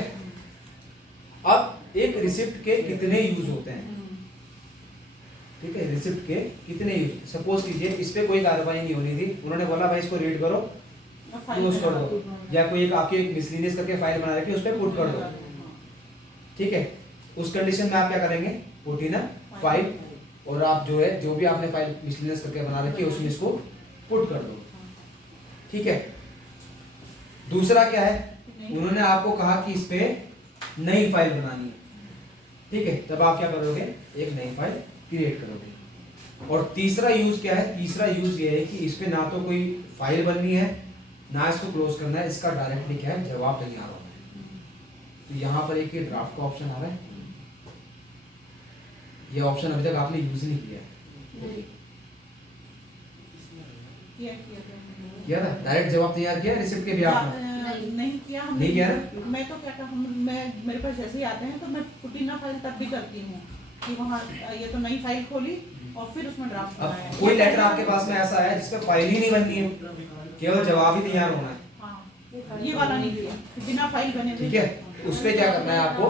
अब एक रिसिप्ट के कितने यूज होते हैं, ठीक है, रिसिप्ट के कितने यूज, सपोज कीजिए इस पे कोई कार्रवाई नहीं होनी थी, उन्होंने बोला भाई इसको रीड करो, क्लोज कर दो, या कोई एक आपकी एक मिसलिनियस करके फाइल बना रखी है उस पे पुट कर दो, ठीक है। उस कंडीशन में आप क्या करेंगे, पुट इन अ फाइल, और आप जो है जो भी आपने फाइल मिसलिनियस करके बना रखी है उसमें इसको पुट कर दो, ठीक है। दूसरा क्या है, उन्होंने आपको कहा कि इस पे नई फाइल बनानी है, ठीक है, तब आप क्या करोगे, एक नई फाइल क्रिएट करोगे। और तीसरा यूज क्या है, तीसरा यूज ये है कि इस पे ना तो कोई फाइल बननी है ना इसको क्लोज करना है, इसका डायरेक्टली क्या है जवाब तैयार होना है। तो यहाँ पर एक ड्राफ्ट का ऑप्शन आ रहा है, ये ऑप्शन अभी तक आपने यूज नहीं किया है, किया था डायरेक्ट जवाब तैयार किया रिसिप्ट के भी आपने नहीं किया हमने, नहीं किया ना? मैं तो क्या कहूँ, मैं मेरे पास जैसे ही आते हैं तो मैं पुटीना फाइल तब भी करती हूँ कि वहाँ ये तो नई फाइल खोली और फिर उसमें ड्राफ्ट अब बनाया। कोई लेटर आपके पास में ऐसा है जिसपे फाइल ही नहीं बननी है, केवल जवाब ही तैयार होना है, हाँ, ये वाला नहीं किया, बिना फाइल बने ठीक है। उस पे क्या करना है आपको,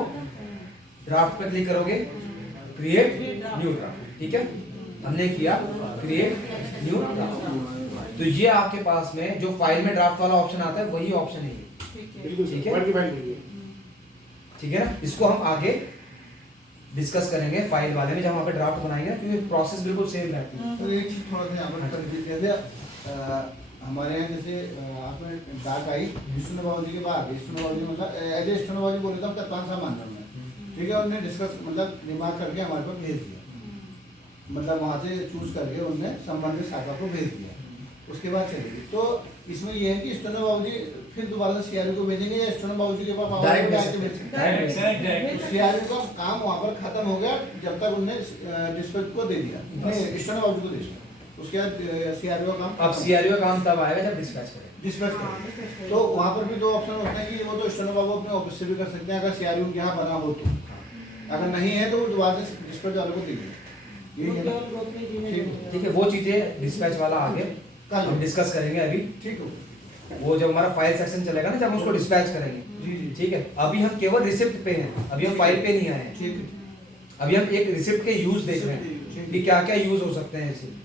ड्राफ्ट पे क्लिक करोगे, क्रिएट न्यू ड्राफ्ट, ठीक है, हमने किया क्रिएट न्यू ड्राफ्ट, तो ये आपके पास में जो फाइल में ड्राफ्ट वाला ऑप्शन आता है वही ऑप्शन है ये, ठीक है। बिल्कुल ठीक है। वर्ड की फाइल के लिए। ठीक है ना। इसको हम आगे डिस्कस करेंगे फाइल वाले में जब हम पे ड्राफ्ट बनाएंगे, क्योंकि प्रोसेस बिल्कुल सेम रहती है। तो एक चीज थोड़ा सा यहाँ पर कंफ्यूज किया था। हमारे यहाँ जैसे आपने डाक आई विष्णु बाबू जी के बाद, विष्णु बाबू जी मतलब एज ए विष्णु बाबू जी बोले थे हम 5 साल मान रहे हैं, ठीक है। उन्होंने डिस्कस मतलब दिमाग करके हमारे पास भेज दिया, मतलब वहाँ से चूज करके उन्होंने संबंधित शाखा को भेज दिया, उसके बाद चलेगी। तो इसमें ये है कि स्टोनो बाबू जी फिर दोबारा से सीआरयू को भेजेंगे या स्टोनो बाबू जी के पास डायरेक्ट भेजेंगे? सीआरयू का काम वहाँ पर खत्म हो गया जब तक उन्होंने डिस्पैच को दे दिया, स्टोनो बाबू जी को दे दिया। उसके बाद सीआरयू का काम, अब सीआरयू का काम तब आएगा जब डिस्पैच करेंगे। डिस्पैच करें। तो वहाँ पर भी 2 ऑप्शन होते हैं कि वो तो स्टोनो बाबू अपने ऑफिस से भी कर सकते हैं अगर सीआरयू यहाँ बना हो तो, अगर नहीं है तो वो दोबारा से डिस्पैच वालों को दीजिए। ठीक है, वो चीजें डिस्पैच वाला आगे कल हम डिस्कस करेंगे। अभी ठीक हो वो जब हमारा फाइल सेक्शन चलेगा ना, जब हम उसको डिस्पैच करेंगे, जी जी ठीक है। अभी हम केवल रिसिप्ट पे हैं, अभी हम फाइल पे नहीं आए हैं। ठीक है। अभी हम एक रिसिप्ट के यूज देख रहे हैं कि क्या क्या यूज हो सकते हैं रिसिप्ट।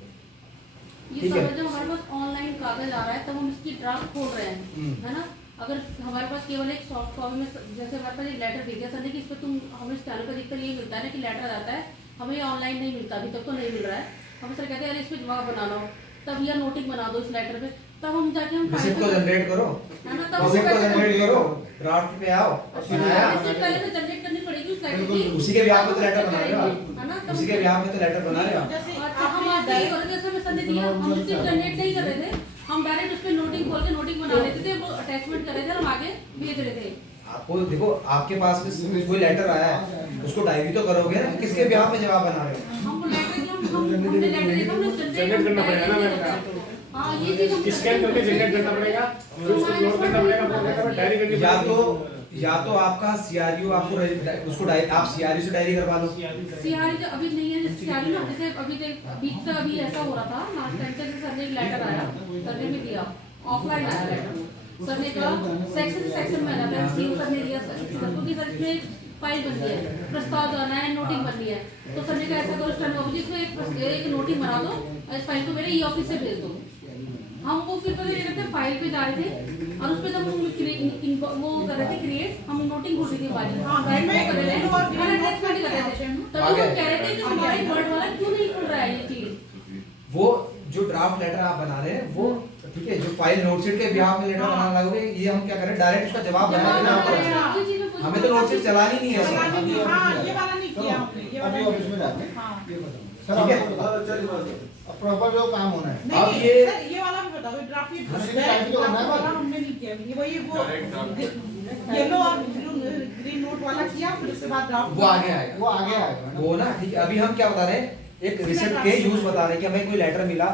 ये ठीक है। सब जब हमारे पास ऑनलाइन कागज आ रहा है तब हम इसकी ड्राफ्ट खोल रहे हैं, है ना। अगर हमारे पास केवल एक सॉफ्ट कॉपी में, जैसे हमारे पास एक लेटर दे दिया सर ने कि इस पर तुम हमें स्टैंड पर अधिकतर ये मिलता है ना कि लेटर आता है, हमें ऑनलाइन नहीं मिलता, अभी तक तो नहीं मिल रहा है। हम सर कहते हैं अरे इस पर जवाब बना लो, तब या नोटिंग बना दो इस लेटर पे, तब हम जाके हम रिसिप्ट को जनरेट करो, है ना, तब रिसिप्ट को जनरेट करो, ड्राफ्ट पे आओ, बनाया, पहले तो जनरेट करनी पड़ेगी उस लेटर की, उसी के ब्याह में तो लेटर बना रहे हो आप, है ना। उसी के ब्याह में तो लेटर बना रहे हो आप। अच्छा, हम आपसे ये कर जैसे मैं सर ने दिया, हम सिर्फ जनरेट नहीं कर रहे थे, हम डायरेक्ट उस पे नोटिंग खोल के नोटिंग बना लेते थे, वो अटैचमेंट कर रहे थे, हम आगे भेज रहे थे। आपको देखो, आपके पास में कोई लेटर आया है, उसको डायरी तो करोगे ना, किसके ब्याह में जवाब बना रहे हो। हम लेटर हमने लेटर देखा, हमने जनरेट करना पड़ेगा ना मैंने कहा। हाँ, ये चीज हम स्कैन करके जनरेट करना पड़ेगा, फिर उसको लोड करना पड़ेगा, डायरी करनी पड़ेगी। या तो आपका सीआरयू आपको उसको आप सीआरयू से डायरी करवा लो। सीआरयू जो अभी नहीं है, सीआरयू ना जैसे अभी ऐसा हो रहा था लास्ट टाइम से सर ने एक लेटर आया, सर ने भी दिया, ऑफलाइन आया लेटर, सर ने कहा सेक्शन से सेक्शन में आना, सीओ सर ने दिया सर को कि सर इसमें फाइल बननी है, प्रस्ताव जाना है, नोटिंग बननी है, तो सर ने कहा ऐसा करो स्टैंड बाबू जी इसमें एक नोटिंग बना दो, इस फाइल को मेरे ई ऑफिस से भेज दो। हम वो फिर पता ये करते फाइल पे जा रहे थे और उस पे जब हम वो कर रहे थे क्रिएट, हम नोटिंग हो रही थी हमारी, राइट में कर रहे थे और अटैचमेंट कर रहे थे, तब हम कह रहे थे कि हमारे वर्ड वाला क्यों नहीं खुल रहा है ये चीज। वो जो ड्राफ्ट लेटर आप बना रहे हैं वो ठीक है, जो फाइल नोटशीट के ब्याह में लेटर बनाना लगोगे, ये हम क्या करें, डायरेक्ट उसका जवाब बना देना। हमें तो नोटशीट चलानी नहीं है सर। ये वाला नहीं किया हमने, ये वाला अभी ऑफिस में जाके ये बताओ सर, ठीक है। अब प्रॉपर जो काम होना है। अब नहीं, ये- सर ये वाला भी बताओ, ड्राफ्ट टाइप तो करना है वाला हमने नहीं किया, ये वही वो येलो और ग्रीन नोट वाला किया, फिर उसके बाद ड्राफ्ट वो आगे आएगा, वो आगे आएगा वो ना। ठीक है, अभी हम क्या बता रहे हैं, एक रिसिप्ट के यूज बता रहे हैं कि हमें कोई लेटर मिला,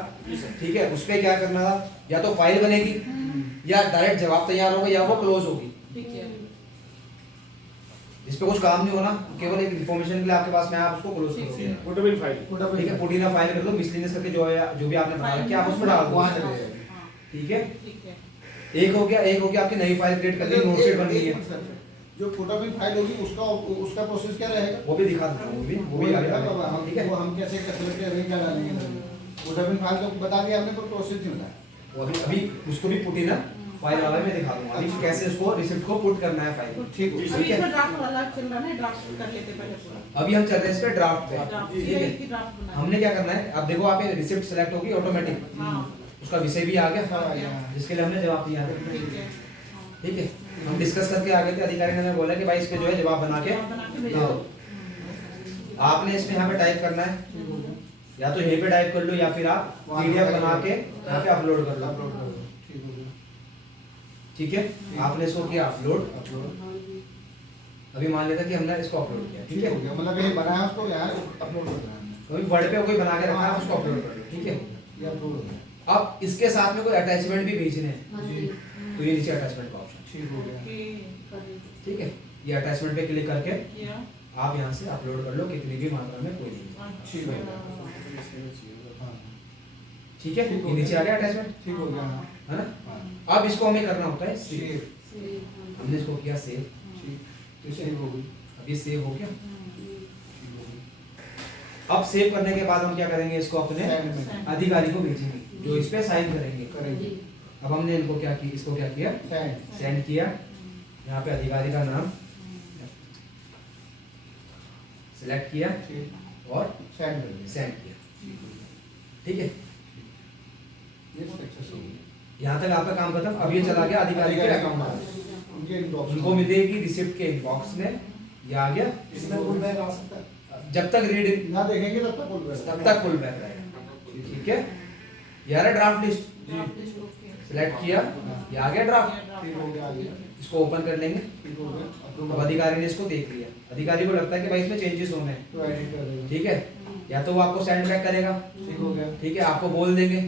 ठीक है, उस पे क्या करना था, या तो फाइल बनेगी या डायरेक्ट जवाब तैयार होगा या वो क्लोज होगी। ठीक है। इस पे कुछ काम नहीं होना, केवल एक इन्फॉर्मेशन के लिए आपके पास में आप उसको क्लोज करोगे। पोर्टेबल फाइल, ठीक है, पुटीना फाइल कर लो, मिसलिनियस करके जो भी आपने बना रखा है आप उसमें डाल दो, वहाँ चले जाएगा। ठीक है। ठीक है। एक हो गया आपकी नई फाइल क्रिएट करनी है, नोटशीट बन गई है, जो फोटोकॉपी फाइल होगी उसका प्रोसेस क्या रहेगा? वो भी दिखा देता हूँ, वो भी आगे आएगा, ठीक है। वो हम कैसे करते हैं, क्या डालेंगे? फोटोकॉपी फाइल तो बता दिया हमने, पर प्रोसेस नहीं बताया। वो अभी उसको भी पुटीना फाइल वाला मैं दिखा दूंगा अभी कैसे उसको रिसिप्ट को पुट करना है फाइल में। ठीक है, अभी इसमें ड्राफ्ट वाला चल रहा है, ड्राफ्ट कर लेते पहले पूरा अभी हम चल रहे हैं इस पे ड्राफ्ट पे, ड्राफ्ट, ठीक ये है। की ड्राफ्ट बना हमने क्या करना है, अब देखो आप ये रिसिप्ट सेलेक्ट होगी ऑटोमेटिक, हाँ उसका विषय भी आ सब गया आ गया। जिसके लिए हमने जवाब दिया ठीक है, है। ठीक है। हम डिस्कस करके आगे थे, अधिकारी ने हमें बोला कि भाई इस पे जो है जवाब बना के बना के भेज दो। दो। आपने इसमें यहाँ पे टाइप करना है, या तो यहीं पे टाइप कर लो या फिर आप पीडीएफ बना के यहाँ पे अपलोड कर लो, अपलोड कर दो, ठीक हो गया। ठीक है। आपने इसको किया अपलोड, अपलोड अभी मान लेते कि हमने इसको अपलोड किया, ठीक ठीक है। हो गया, मतलब ये बनाया उसको यहाँ अपलोड करना है हमने। कोई वर्ड पे कोई बना के रखा है उसको अपलोड कर लो, ठीक है। ये अपलोड हो गया, अब इसके साथ में कोई अटैचमेंट भी भेजने हैं, हाँ जी। जी। तो ये नीचे अटैचमेंट का ऑप्शन, ठीक हो गया। ठीक है। ये अटैचमेंट पे क्लिक करके किया। आप यहाँ से अपलोड कर लो, कितनी भी मात्रा में कोई नहीं, ठीक हो गया, हाँ, ठीक है। ये नीचे आ गया अटैचमेंट, ठीक हो गया, हाँ, है ना। हाँ। अब इसको हमें करना होता है सेव, सेव, हमने इसको किया सेव, ठीक, तो सेव हो गई, अब ये सेव हो गया। ठीक हो गई। अब सेव करने के बाद हम क्या करेंगे, इसको अपने Send में। अधिकारी को भेजेंगे, जो इस पे साइन करेंगे। करेंगे। अब हमने इनको क्या किया, इसको क्या किया, सेंड किया। यहाँ पे अधिकारी का नाम सिलेक्ट किया और सेंड कर दिया। सेंड किया। ठीक है, ये सक्सेस हो गया। यहाँ तक आपका काम खत्म। अब ये चला गया अधिकारी के अकाउंट में, उनके इनबॉक्स उनको मिलेगी रिसिप्ट के इनबॉक्स में। ये आ गया, इसमें फुल बैक आ सकता है, जब तक रीड ना देखेंगे तब तक फुल बैक, तब तक फुल बैक रहेगा। ठीक है, ये आ रहा ड्राफ्ट लिस्ट, सिलेक्ट किया, ये आ गया ड्राफ्ट। ठीक हो गया, आ गया, इसको ओपन कर लेंगे। ठीक हो गया। अब अधिकारी ने इसको देख लिया, अधिकारी को लगता है कि भाई इसमें चेंजेस होने हैं, तो एडिट कर देंगे। ठीक है, या तो वो आपको सेंड बैक करेगा, ठीक हो गया। ठीक है, आपको बोल देंगे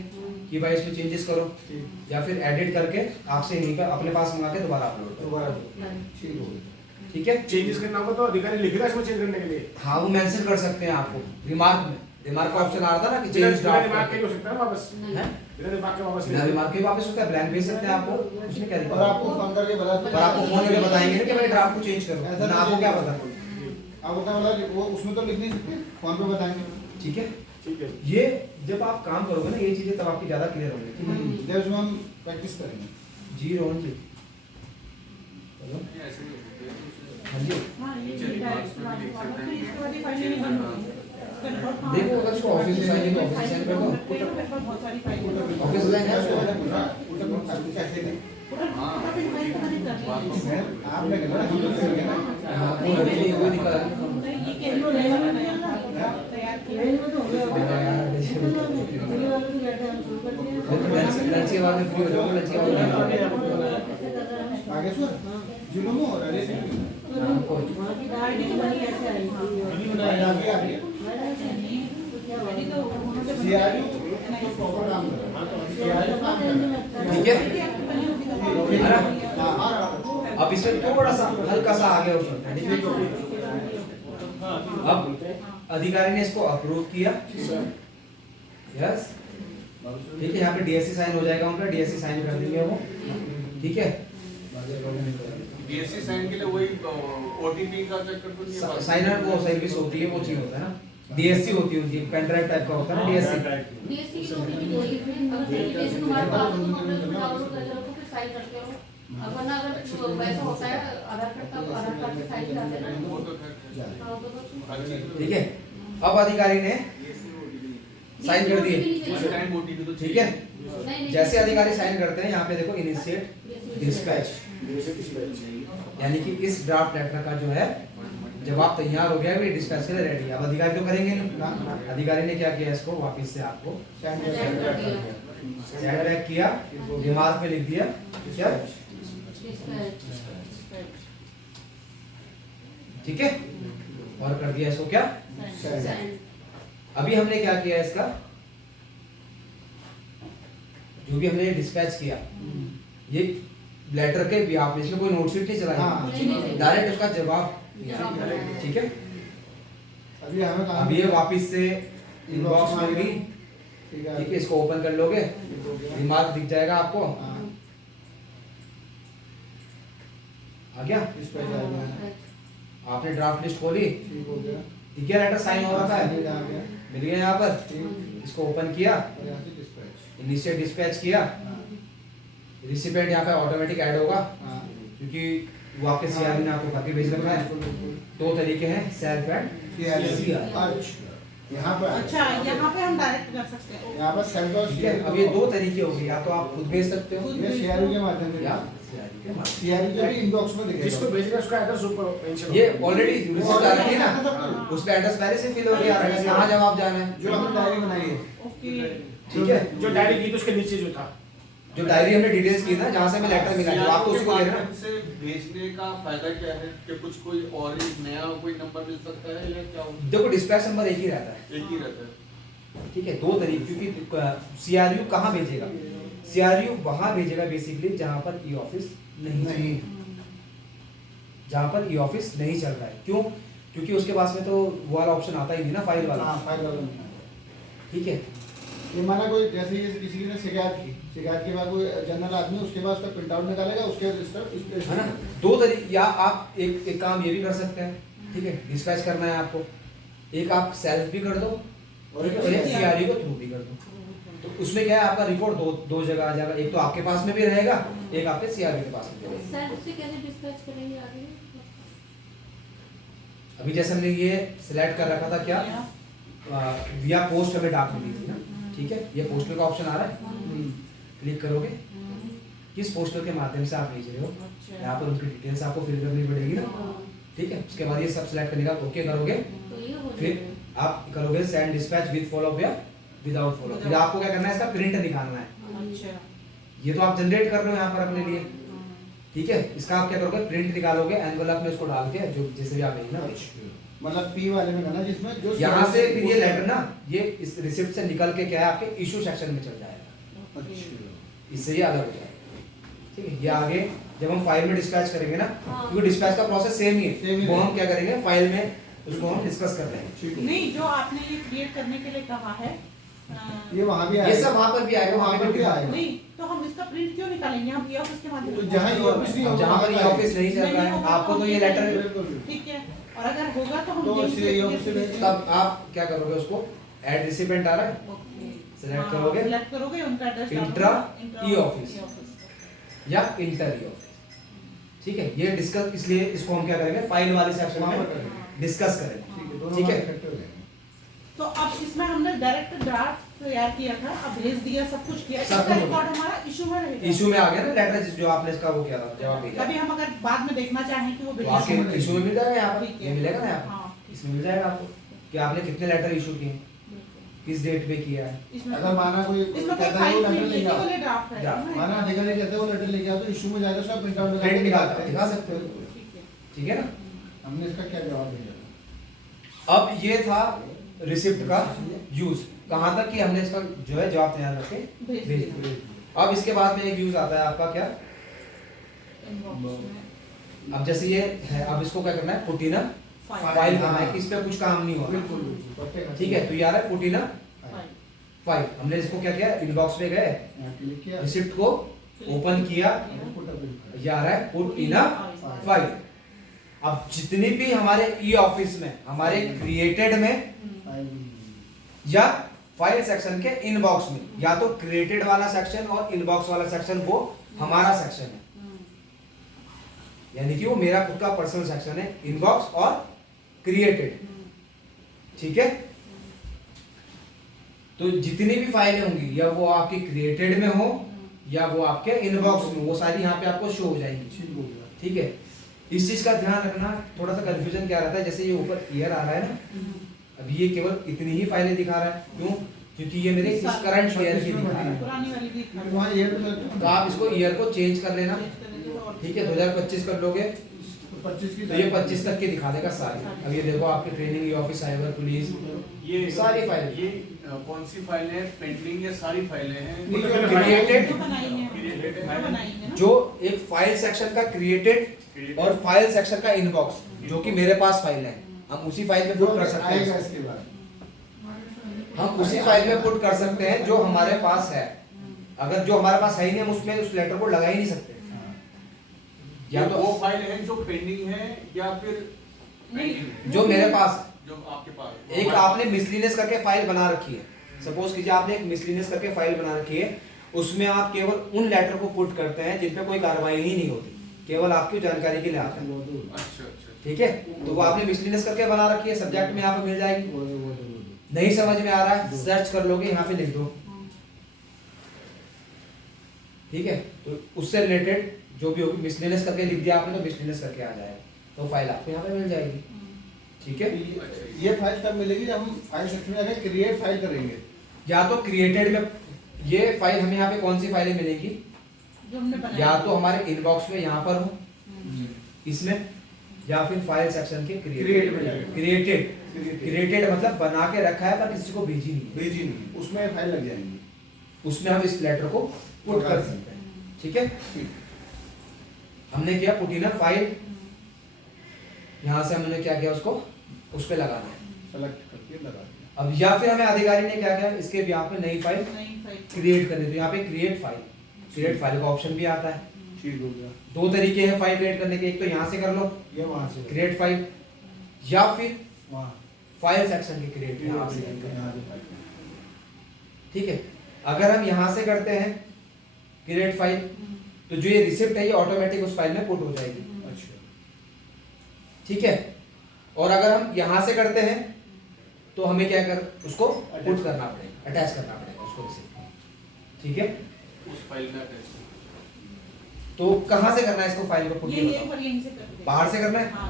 कि भाई इसमें चेंजेस करो, ठीक, या फिर एडिट करके आपसे निकल अपने पास मंगा के दोबारा अपलोड करो। दोबारा ठीक हो गया। ठीक है, चेंजेस करना होगा तो अधिकारी लिखेगा इसमें चेंज करने के लिए। हाँ वो मेंशन कर सकते हैं आपको रिमार्क में। रिमार्क का ऑप्शन आ रहा था ना कि बिना चेंज दिमाग ड्राफ्ट के हो सकता है ना वापस, है, बिना दिमाग के वापस बिना रिमार्क के वापस होता है, ब्लैंक भेज सकते हैं आपको, उसमें क्या और दिक्कत है। आपको फोन करके बता और आपको फोन करके बताएंगे ना कि भाई ड्राफ्ट को चेंज करो, ऐसा ना आपको क्या पता। आपको क्या पता, वो उसमें तो लिख नहीं सकते, फोन पे बताएंगे। ठीक है, ठीक है। ये जब आप काम करोगे ना ये चीजें, तब आपकी ज्यादा क्लियर होंगी। ठीक है, जब उसमें हम प्रैक्टिस करेंगे। जी रोहन जी, चलो हाँ जी, हाँ, ये डायरेक्ट ट्रांसफर वाला, फिर इसके बाद ये फाइलें नहीं बंद होगी। देखो अगर इसको ऑफिस में साइन तो ऑफिस में साइन कर दो, बहुत सारी फाइलें ऑफिस में साइन उसको कर मैंने पूछा, उल्टा कौन सा कैसे नहीं? फाइल तो नहीं करनी है। आपने कहा हम लोग करेंगे ना। हाँ कोई नहीं, कोई दिक्कत नहीं। ये कैसे तैयार किया नहीं, वो तो हो गया होगा। दिल्ली वालों की बैठे हम शुरू कर दिए। लंच के बाद में फ्री हो जाओगे, लंच के बाद में कैसे कर रहे हैं? आगे सुन, जुलूम और अरे से वहाँ की दाल नहीं बनी कैसे आई थी? आगे आगे नहीं तो उन्होंने सीआरयू तो प्रॉपर काम कर रहा है। सीआरयू काम कर रहा है। ठीक है, है ना? हाँ, अब इसमें थोड़ा सा हल्का सा आगे और चलते हैं। ठीक है, अब अधिकारी ने इसको अप्रूव किया। यस, ठीक है, यहाँ पे डीएससी साइन हो जाएगा उनका, डीएससी साइन कर देंगे वो। ठीक है, डीएससी साइन के लिए वही ओटीपी का चेक कर दो। साइनर वो सर्विस होती है, वो चीज होता है ना, डीएससी होती है उनकी, पेन ड्राइव टाइप का होता है ना डीएससी। डीएससी की नौकरी भी वही है। अगर सर्टिफिकेशन तुम्हारे पास हो तो तुम अपने डाउनलोड करके रखो, फिर साइन करके रहो। वरना अगर वैसा होता है आधार कार्ड का, आधार कार्ड पे साइन कराते हैं ना, वो तो खैर हाँ, तो ठीक है, अब अधिकारी ने साइन कर दिए। उस टाइम ओटीपी तो ठीक है, नहीं, जैसे अधिकारी साइन करते हैं यहाँ पे देखो इनिशिएट डिस्पैच, यानी कि इस ड्राफ्ट लेटर का जो है जवाब तैयार हो गया है, डिस्पैच के लिए रेडी है। अब अधिकारी तो करेंगे नहीं, अधिकारी ने क्या किया, इसको वापस से आपको सेंड कर दिया। सेंड बैक किया, रिमार्क में लिख दिया क्या, ठीक है, और कर दिया इसको क्या। अभी हमने क्या किया इसका, जो भी हमने डिस्पैच किया, ये लेटर के भी आपने इसमें कोई नोटशीट नहीं चलाई, हाँ, डायरेक्ट उसका जवाब, ठीक है। अभी हमें काम अब ये वापस से इनबॉक्स में गई, ठीक है, ठीक है, इसको ओपन कर लोगे, रिमार्क दिख जाएगा आपको, हाँ, आ गया, इस पे जा गया, आपने ड्राफ्ट लिस्ट खोली, ठीक हो गया, ठीक है, लेटर साइन हो रहा ये था, आ गया, मिल गया यहाँ पर, ठीक, इसको ओपन किया, और यहाँ से डिस्पैच, इनिशिएट डिस्पैच किया, हाँ, रिसिपेंट यहाँ पे ऑटोमेटिक ऐड होगा, हाँ, क्योंकि वो आपके सीआरयू ने आपको करके भेज रखा है। दो तरीके हैं, सेल्फ एंड सीआर। अच्छा, यहाँ पर अच्छा, यहाँ पे हम डायरेक्ट कर सकते हैं। यहाँ पर सेल्फ और ठीक है, अब ये दो तरीके हो गए, या तो आप खुद भेज सकते हो ये सीआरयू के माध्यम से, या सीआरयू के माध्यम सीआरयू के भी इनबॉक्स में दिखेगा। जिसको भेजना है उसका एड्रेस ऊपर मेंशन से। ये ऑलरेडी रिसिप्ट आ रखी है ना, उस पे एड्रेस पहले से फिल हो गया है, कहाँ जवाब जाना है, जो हमने डायरी बनाई है, ओके, ठीक है, जो डायरी की थी उसके नीचे जो था, जो डायरी हमने डिटेल्स की ना, जहाँ से हमें लेटर मिला है, आप तो उसी को ले रहे हैं ना। से भेजने का फायदा क्या है कि कुछ कोई और ही नया कोई नंबर मिल सकता है या क्या होता देखो डिस्पैच नंबर एक ही रहता है, है? एक ही रहता है। ठीक है, दो तरीके, क्योंकि सीआरयू कहाँ भेजेगा, सीआरयू वहाँ भेजेगा बेसिकली जहाँ पर ई ऑफिस नहीं चल नहीं, जहाँ पर ई ऑफिस नहीं चल रहा है। क्यों? क्योंकि उसके पास में तो वो वाला ऑप्शन आता ही नहीं ना, फाइल वाला, हाँ, फाइल वाला नहीं है। ठीक है। ये माना कोई जैसे ये किसी ने शिकायत की, शिकायत के बाद कोई जनरल आदमी उसके बाद उसका प्रिंट आउट निकालेगा, उसके रजिस्टर है ना, दो तरीके, या आप एक काम ये भी कर सकते हैं, ठीक है, डिस्पैच करना है आपको, एक आप सेल्फ भी कर दो और एक सीआरयू को थ्रू भी कर दो, तो उसमें क्या है आपका रिपोर्ट दो जगह आ जाएगा, एक तो आपके पास में भी रहेगा, एक आपके सीआरबी के पास में भी रहेगा। सर उससे कैसे डिस्पैच करेंगे आगे? अभी जैसे हमने ये सिलेक्ट कर रखा था क्या, विया पोस्ट हमें डाक मिली थी ना, ठीक है, ये पोस्टल का ऑप्शन आ रहा है, क्लिक करोगे, किस पोस्टल के माध्यम से आप भेज रहे हो, यहाँ पर उनकी डिटेल्स आपको फिल करनी पड़ेगी ना, ठीक है। उसके बाद ये सब सिलेक्ट करने का ओके करोगे, फिर आप करोगे send dispatch with follow up या विदाउट फॉलो। फिर आपको क्या करना है, इसका प्रिंट निकालना है। ये तो आप जनरेट कर रहे हो यहाँ पर अपने लिए, ठीक है। इसका आप क्या करोगे, प्रिंट निकालोगे, एनवेलप में इसको डाल के जो जैसे भी आप भेजना, मतलब पी वाले में करना जिसमें जो यहाँ से फिर ये लेटर ना ये इस रिसिप्ट से निकल के क्या है आपके इशू सेक्शन में चल जाएगा, इससे ये अलग हो जाएगा, ठीक है। ये आगे जब हम फाइल में डिस्पैच करेंगे ना, क्योंकि डिस्पैच का प्रोसेस सेम ही है, वो हम क्या करेंगे फाइल में उसको हम डिस्कस कर रहे हैं। नहीं, जो आपने ये क्रिएट करने के लिए कहा है ये वहाँ भी ये सब वहाँ पर भी आएगा, वहाँ पर भी आएगा। नहीं, तो हम इसका प्रिंट क्यों निकालेंगे? हम ऑफिस के माध्यम तो जहाँ ये ऑफिस नहीं होगा, जहाँ पर ये ऑफिस नहीं चल रहा है, आपको तो ये लेटर, ठीक है, और अगर होगा तो हम तो यहीं इसलिए ये ऑफिस से भेजेंगे। तब आप क्या करोगे, उसको ऐड रिसिपेंट आ रहा है, सेलेक्ट करोगे, सेलेक्ट करोगे, उनका एड्रेस इंट्रा ई ऑफिस या इंटर ई ऑफिस, ठीक है। ये डिस्कस, इसलिए इसको हम क्या करेंगे फाइल वाले सेक्शन में डिस्कस करेंगे, ठीक है। तो अब इसमें हमने डायरेक्ट ड्राफ्ट तैयार किया था, अब भेज दिया, सब कुछ किया, सब इसका कुछ रिकॉर्ड हमारा इशू में रहेगा। इशू में आ गया ना लेटर, जो आपने इसका वो किया था जवाब भेजा, कभी हम अगर बाद में देखना चाहें कि वो तो आपके इशू में मिल जाएगा, यहाँ पर ठीक है। ये मिलेगा ना, यहाँ हाँ, पर इसमें मिल जाएगा आपको कि आपने कितने लेटर इशू किए, किस डेट पे किया है। इसमें अगर माना कोई इसमें कोई कहता है वो फाइल लेटर नहीं लेके आओ, केवल ड्राफ्ट है ड्राफ्ट। माना अधिकारी कहते हैं वो लेटर लेके आओ, तो इशू में जाएगा, उसका प्रिंट आउट प्रिंट निकाल कर दिखा सकते हो, ठीक है। ठीक है ना। हमने इसका क्या जवाब दिया? अब ये था रिसिप्ट का यूज, कहाँ तक कि हमने इसका जो है जवाब तैयार करके भेज दिया। अब इसके बाद में एक यूज आता है आपका क्या, अब जैसे ये है, अब इसको क्या करना है, पुट इन फाइल करना है, कि इस पे कुछ काम नहीं होगा, ठीक है। तो ये आ रहा है पुट इन फाइल, हमने इसको क्या किया, इनबॉक्स पे गए, क्लिक किया, रिसिप्ट को ओपन किया, ये आ रहा है पुट इन फाइल। अब जितनी भी हमारे ई ऑफिस में, हमारे क्रिएटेड में या फाइल सेक्शन के इनबॉक्स में, या तो क्रिएटेड वाला सेक्शन और इनबॉक्स वाला सेक्शन वो हमारा सेक्शन है, यानी कि वो मेरा खुद का पर्सनल सेक्शन है, इनबॉक्स और क्रिएटेड, ठीक है। तो जितनी भी फाइलें होंगी, या वो आपकी क्रिएटेड में हो या वो आपके इनबॉक्स में, वो सारी यहाँ पे आपको शो हो जाएंगी, ठीक है। इस चीज का ध्यान रखना, थोड़ा सा कंफ्यूजन क्या रहता है, जैसे ये ऊपर ईयर आ रहा है ना, अभी ये केवल इतनी ही फाइलें दिखा रहा है, क्यों, क्योंकि ये मेरे इस करंट ईयर की दिखा रहा है, पुरानी वाली भी वहाँ ये तो आप इसको ईयर को चेंज कर लेना, ठीक है। 2025 कर लोगे 25 की, तो ये 25 तक की दिखा देगा सारी। अब ये देखो आपकी ट्रेनिंग, ये ऑफिस, साइबर पुलिस, ये सारी फाइलें, ये कौन सी फाइलें हैं, पेंडिंग, ये सारी फाइलें हैं क्रिएटेड, जो बनाई है जो एक फाइल सेक्शन का क्रिएटेड और फाइल सेक्शन का इनबॉक्स, जो कि मेरे पास फाइल है, हम उसी फाइल में पुट कर सकते आएगा हैं, इसके बाद। हम उसी फाइल में पुट कर सकते हैं जो हमारे पास है। अगर जो हमारे पास है ही नहीं, हम उसमें उस लेटर को लगा ही नहीं सकते, या तो वो फाइल है जो पेंडिंग है, या फिर pending जो मेरे पास है। जो आपके पास एक आपने मिसलिनियस करके फाइल बना रखी है, सपोज कीजिए आपने एक मिसलिनियस करके फाइल बना रखी है, उसमें आप केवल उन लेटर को पुट करते हैं जिन पे कोई कार्रवाई ही नहीं होती, केवल आपकी जानकारी के लिए आता है, अच्छा अच्छा, ठीक है। तो वो आपने मिसलिनियस करके बना रखी है, सब्जेक्ट में यहाँ पे मिल जाएगी। नहीं समझ में आ रहा है, सर्च कर लोगे, यहाँ पे लिख दो, ठीक है। तो उससे रिलेटेड जो भी होगी, मिसलिनियस करके लिख दिया आपने तो मिसलिनियस करके आ जाएगा, तो फाइल आपको यहाँ पे मिल जाएगी, ठीक है। ये फाइल तब मिलेगी जब हम फाइल सेक्शन में जाके क्रिएट फाइल करेंगे, या तो क्रिएटेड में ये फाइल हमें यहाँ पे कौन सी फाइलें मिलेंगी, जो हमने बनाई या तो हमारे इनबॉक्स में यहाँ पर हो इसमें, या फिर फाइल सेक्शन के क्रिएट में जाएगा। क्रिएटेड मतलब बना के रखा है पर किसी को भेजी नहीं, भेजी नहीं, उसमें फाइल लग जाएंगी, उसमें हम इस लेटर को पुट कर सकते हैं, ठीक है। हमने किया पुट इन फाइल, यहाँ से हमने क्या किया, उसको उस पे लगाना है, सेलेक्ट करके लगा दिया। अब या फिर हमें अधिकारी ने क्या किया, इसके यहाँ पे नई फाइल नई फाइल क्रिएट करनी, तो यहाँ पे क्रिएट फाइल का ऑप्शन भी आता है। ठीक हो गया। दो तरीके हैं फाइल क्रिएट करने के, एक तो यहाँ से कर लो ये वहाँ से क्रिएट फाइल, या फिर वहाँ फाइल सेक्शन के क्रिएट यहाँ से, यहाँ से फाइल। ठीक है। अगर हम यहाँ से करते हैं क्रिएट फाइल, तो जो ये रिसिप्ट है ये ऑटोमेटिक उस फाइल में पुट हो जाएगी। अच्छा ठीक है, और अगर हम यहाँ से करते हैं तो हमें क्या कर उसको पुट करना पड़ेगा, अटैच करना पड़ेगा उसको रिसिप्ट। ठीक है, उस फाइल में अटैच तो कहाँ से करना है इसको फाइल को पुट? ये पर यहीं से कर देंगे। बाहर से करना है, हाँ,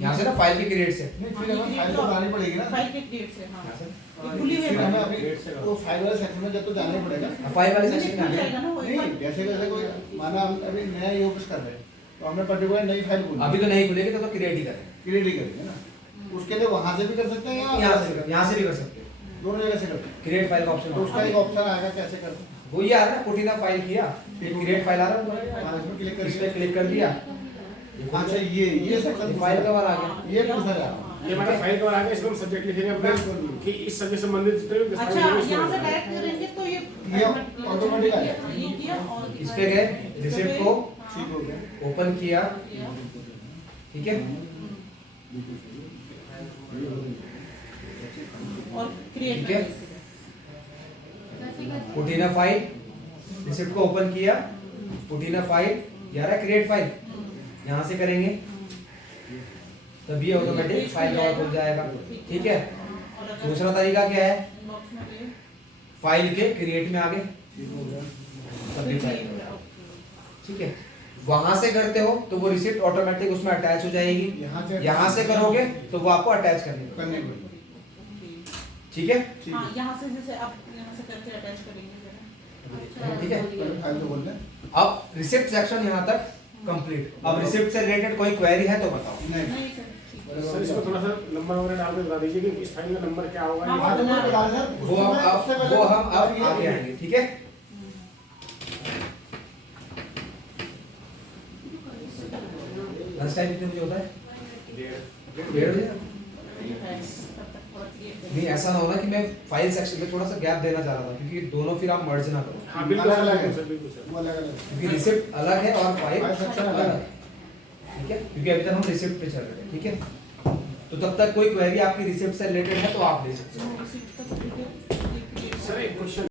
यहाँ से ना फाइल की क्रिएट से। नहीं फिर हमें फाइल तो बनानी पड़ेगी ना। फाइल के डेट से हाँ यहाँ से ये खुली हुई फिर हमें है। अभी वो फाइल वाले सेक्शन में जब तो जाना ही पड़ेगा। फाइल वाले नहीं, सेक्शन में खुल आना जाएगा है। ना वो एक नहीं बार। जैसे जैसे कोई माना हम अभी नया यूज कर रहे हैं तो हमने पर्टिकुलर नई फाइल खोली, अभी तो नहीं खुलेगी तो क्रिएट ही करें। क्रिएट ही करेंगे ना। उसके लिए वहां से भी कर सकते हैं या यहाँ से भी कर सकते हैं, दोनों जगह से करते हैं। क्रिएट फाइल का ऑप्शन तो उसका होगा। एक ऑप्शन आएगा कैसे करते हैं? वो ये आ रहा है ना, पुट इन फाइल किया, एक क्रिएट फाइल आ रहा है, हाँ, इसमें क्लिक इस पे करके क्लिक कर दिया, अच्छा ये सेक्शन फाइल कवर आ गया। ये पूछा जा रहा है। ये हमारा फाइल कवर आ गया, इसमें हम सब्जेक्ट लिखेंगे अपना कि इस सब्जेक्ट से संबंधित जितने भी अच्छा दस्तावेज हैं, इसमें यहाँ से होगा। डायरेक्ट करेंगे तो ये ऑटोमेटिक आ जाएगा। ये किया और इस पे गए, रिसिप्ट को ठीक हो गया। ओपन किया, ठीक है, और क्रिएट ठीक है। पुट इन फाइल, रिसिप्ट को ओपन किया, पुट इन फाइल, यार क्रिएट फाइल, यहाँ से करेंगे तब ये ऑटोमेटिक फाइल कवर खुल जाएगा। ठीक है, दूसरा तरीका क्या है, फाइल के क्रिएट में आगे तब भी फाइल हो जाएगा। ठीक है, वहां से करते हो तो वो रिसिप्ट ऑटोमेटिक उसमें अटैच हो जाएगी, यहाँ से करोगे तो वो आपको अटैच करनी पड़ेगी। ठीक है, हाँ यहाँ से जैसे आप यहाँ से करके अटैच करेंगे जरा। ठीक है। पहले फाइल तो बोल रहे हैं। अब रिसिप्ट सेक्शन यहाँ तक कंप्लीट। अब रिसिप्ट से रिलेटेड कोई क्वेरी है तो बताओ। नहीं नहीं सर ठीक है। सर इसमें थोड़ा सा नंबर वगैरह डाल के बता दीजिए कि इस फाइल का नंबर क्या होगा। हाँ, हाँ, तो मैं बता रहा था, वो हम अब आगे आएंगे। ठीक है, लंच टाइम कितने बजे होता है? 1:30 बजे। नहीं ऐसा ना होना कि मैं फाइल सेक्शन में थोड़ा सा गैप देना चाह रहा था, क्योंकि दोनों फिर आप मर्ज ना करो, हाँ बिल्कुल अलग अलग है। सर, बिल्कुल सर। वो अलग अलग क्योंकि रिसिप्ट अलग है और फाइल फाइल सेक्शन अलग अलग है। है। ठीक है, क्योंकि अभी तक हम रिसिप्ट पे चल रहे हैं। ठीक है, तो तब तक कोई क्वेरी आपकी रिसिप्ट से रिलेटेड है तो आप ले सकते हो। सर एक क्वेश्चन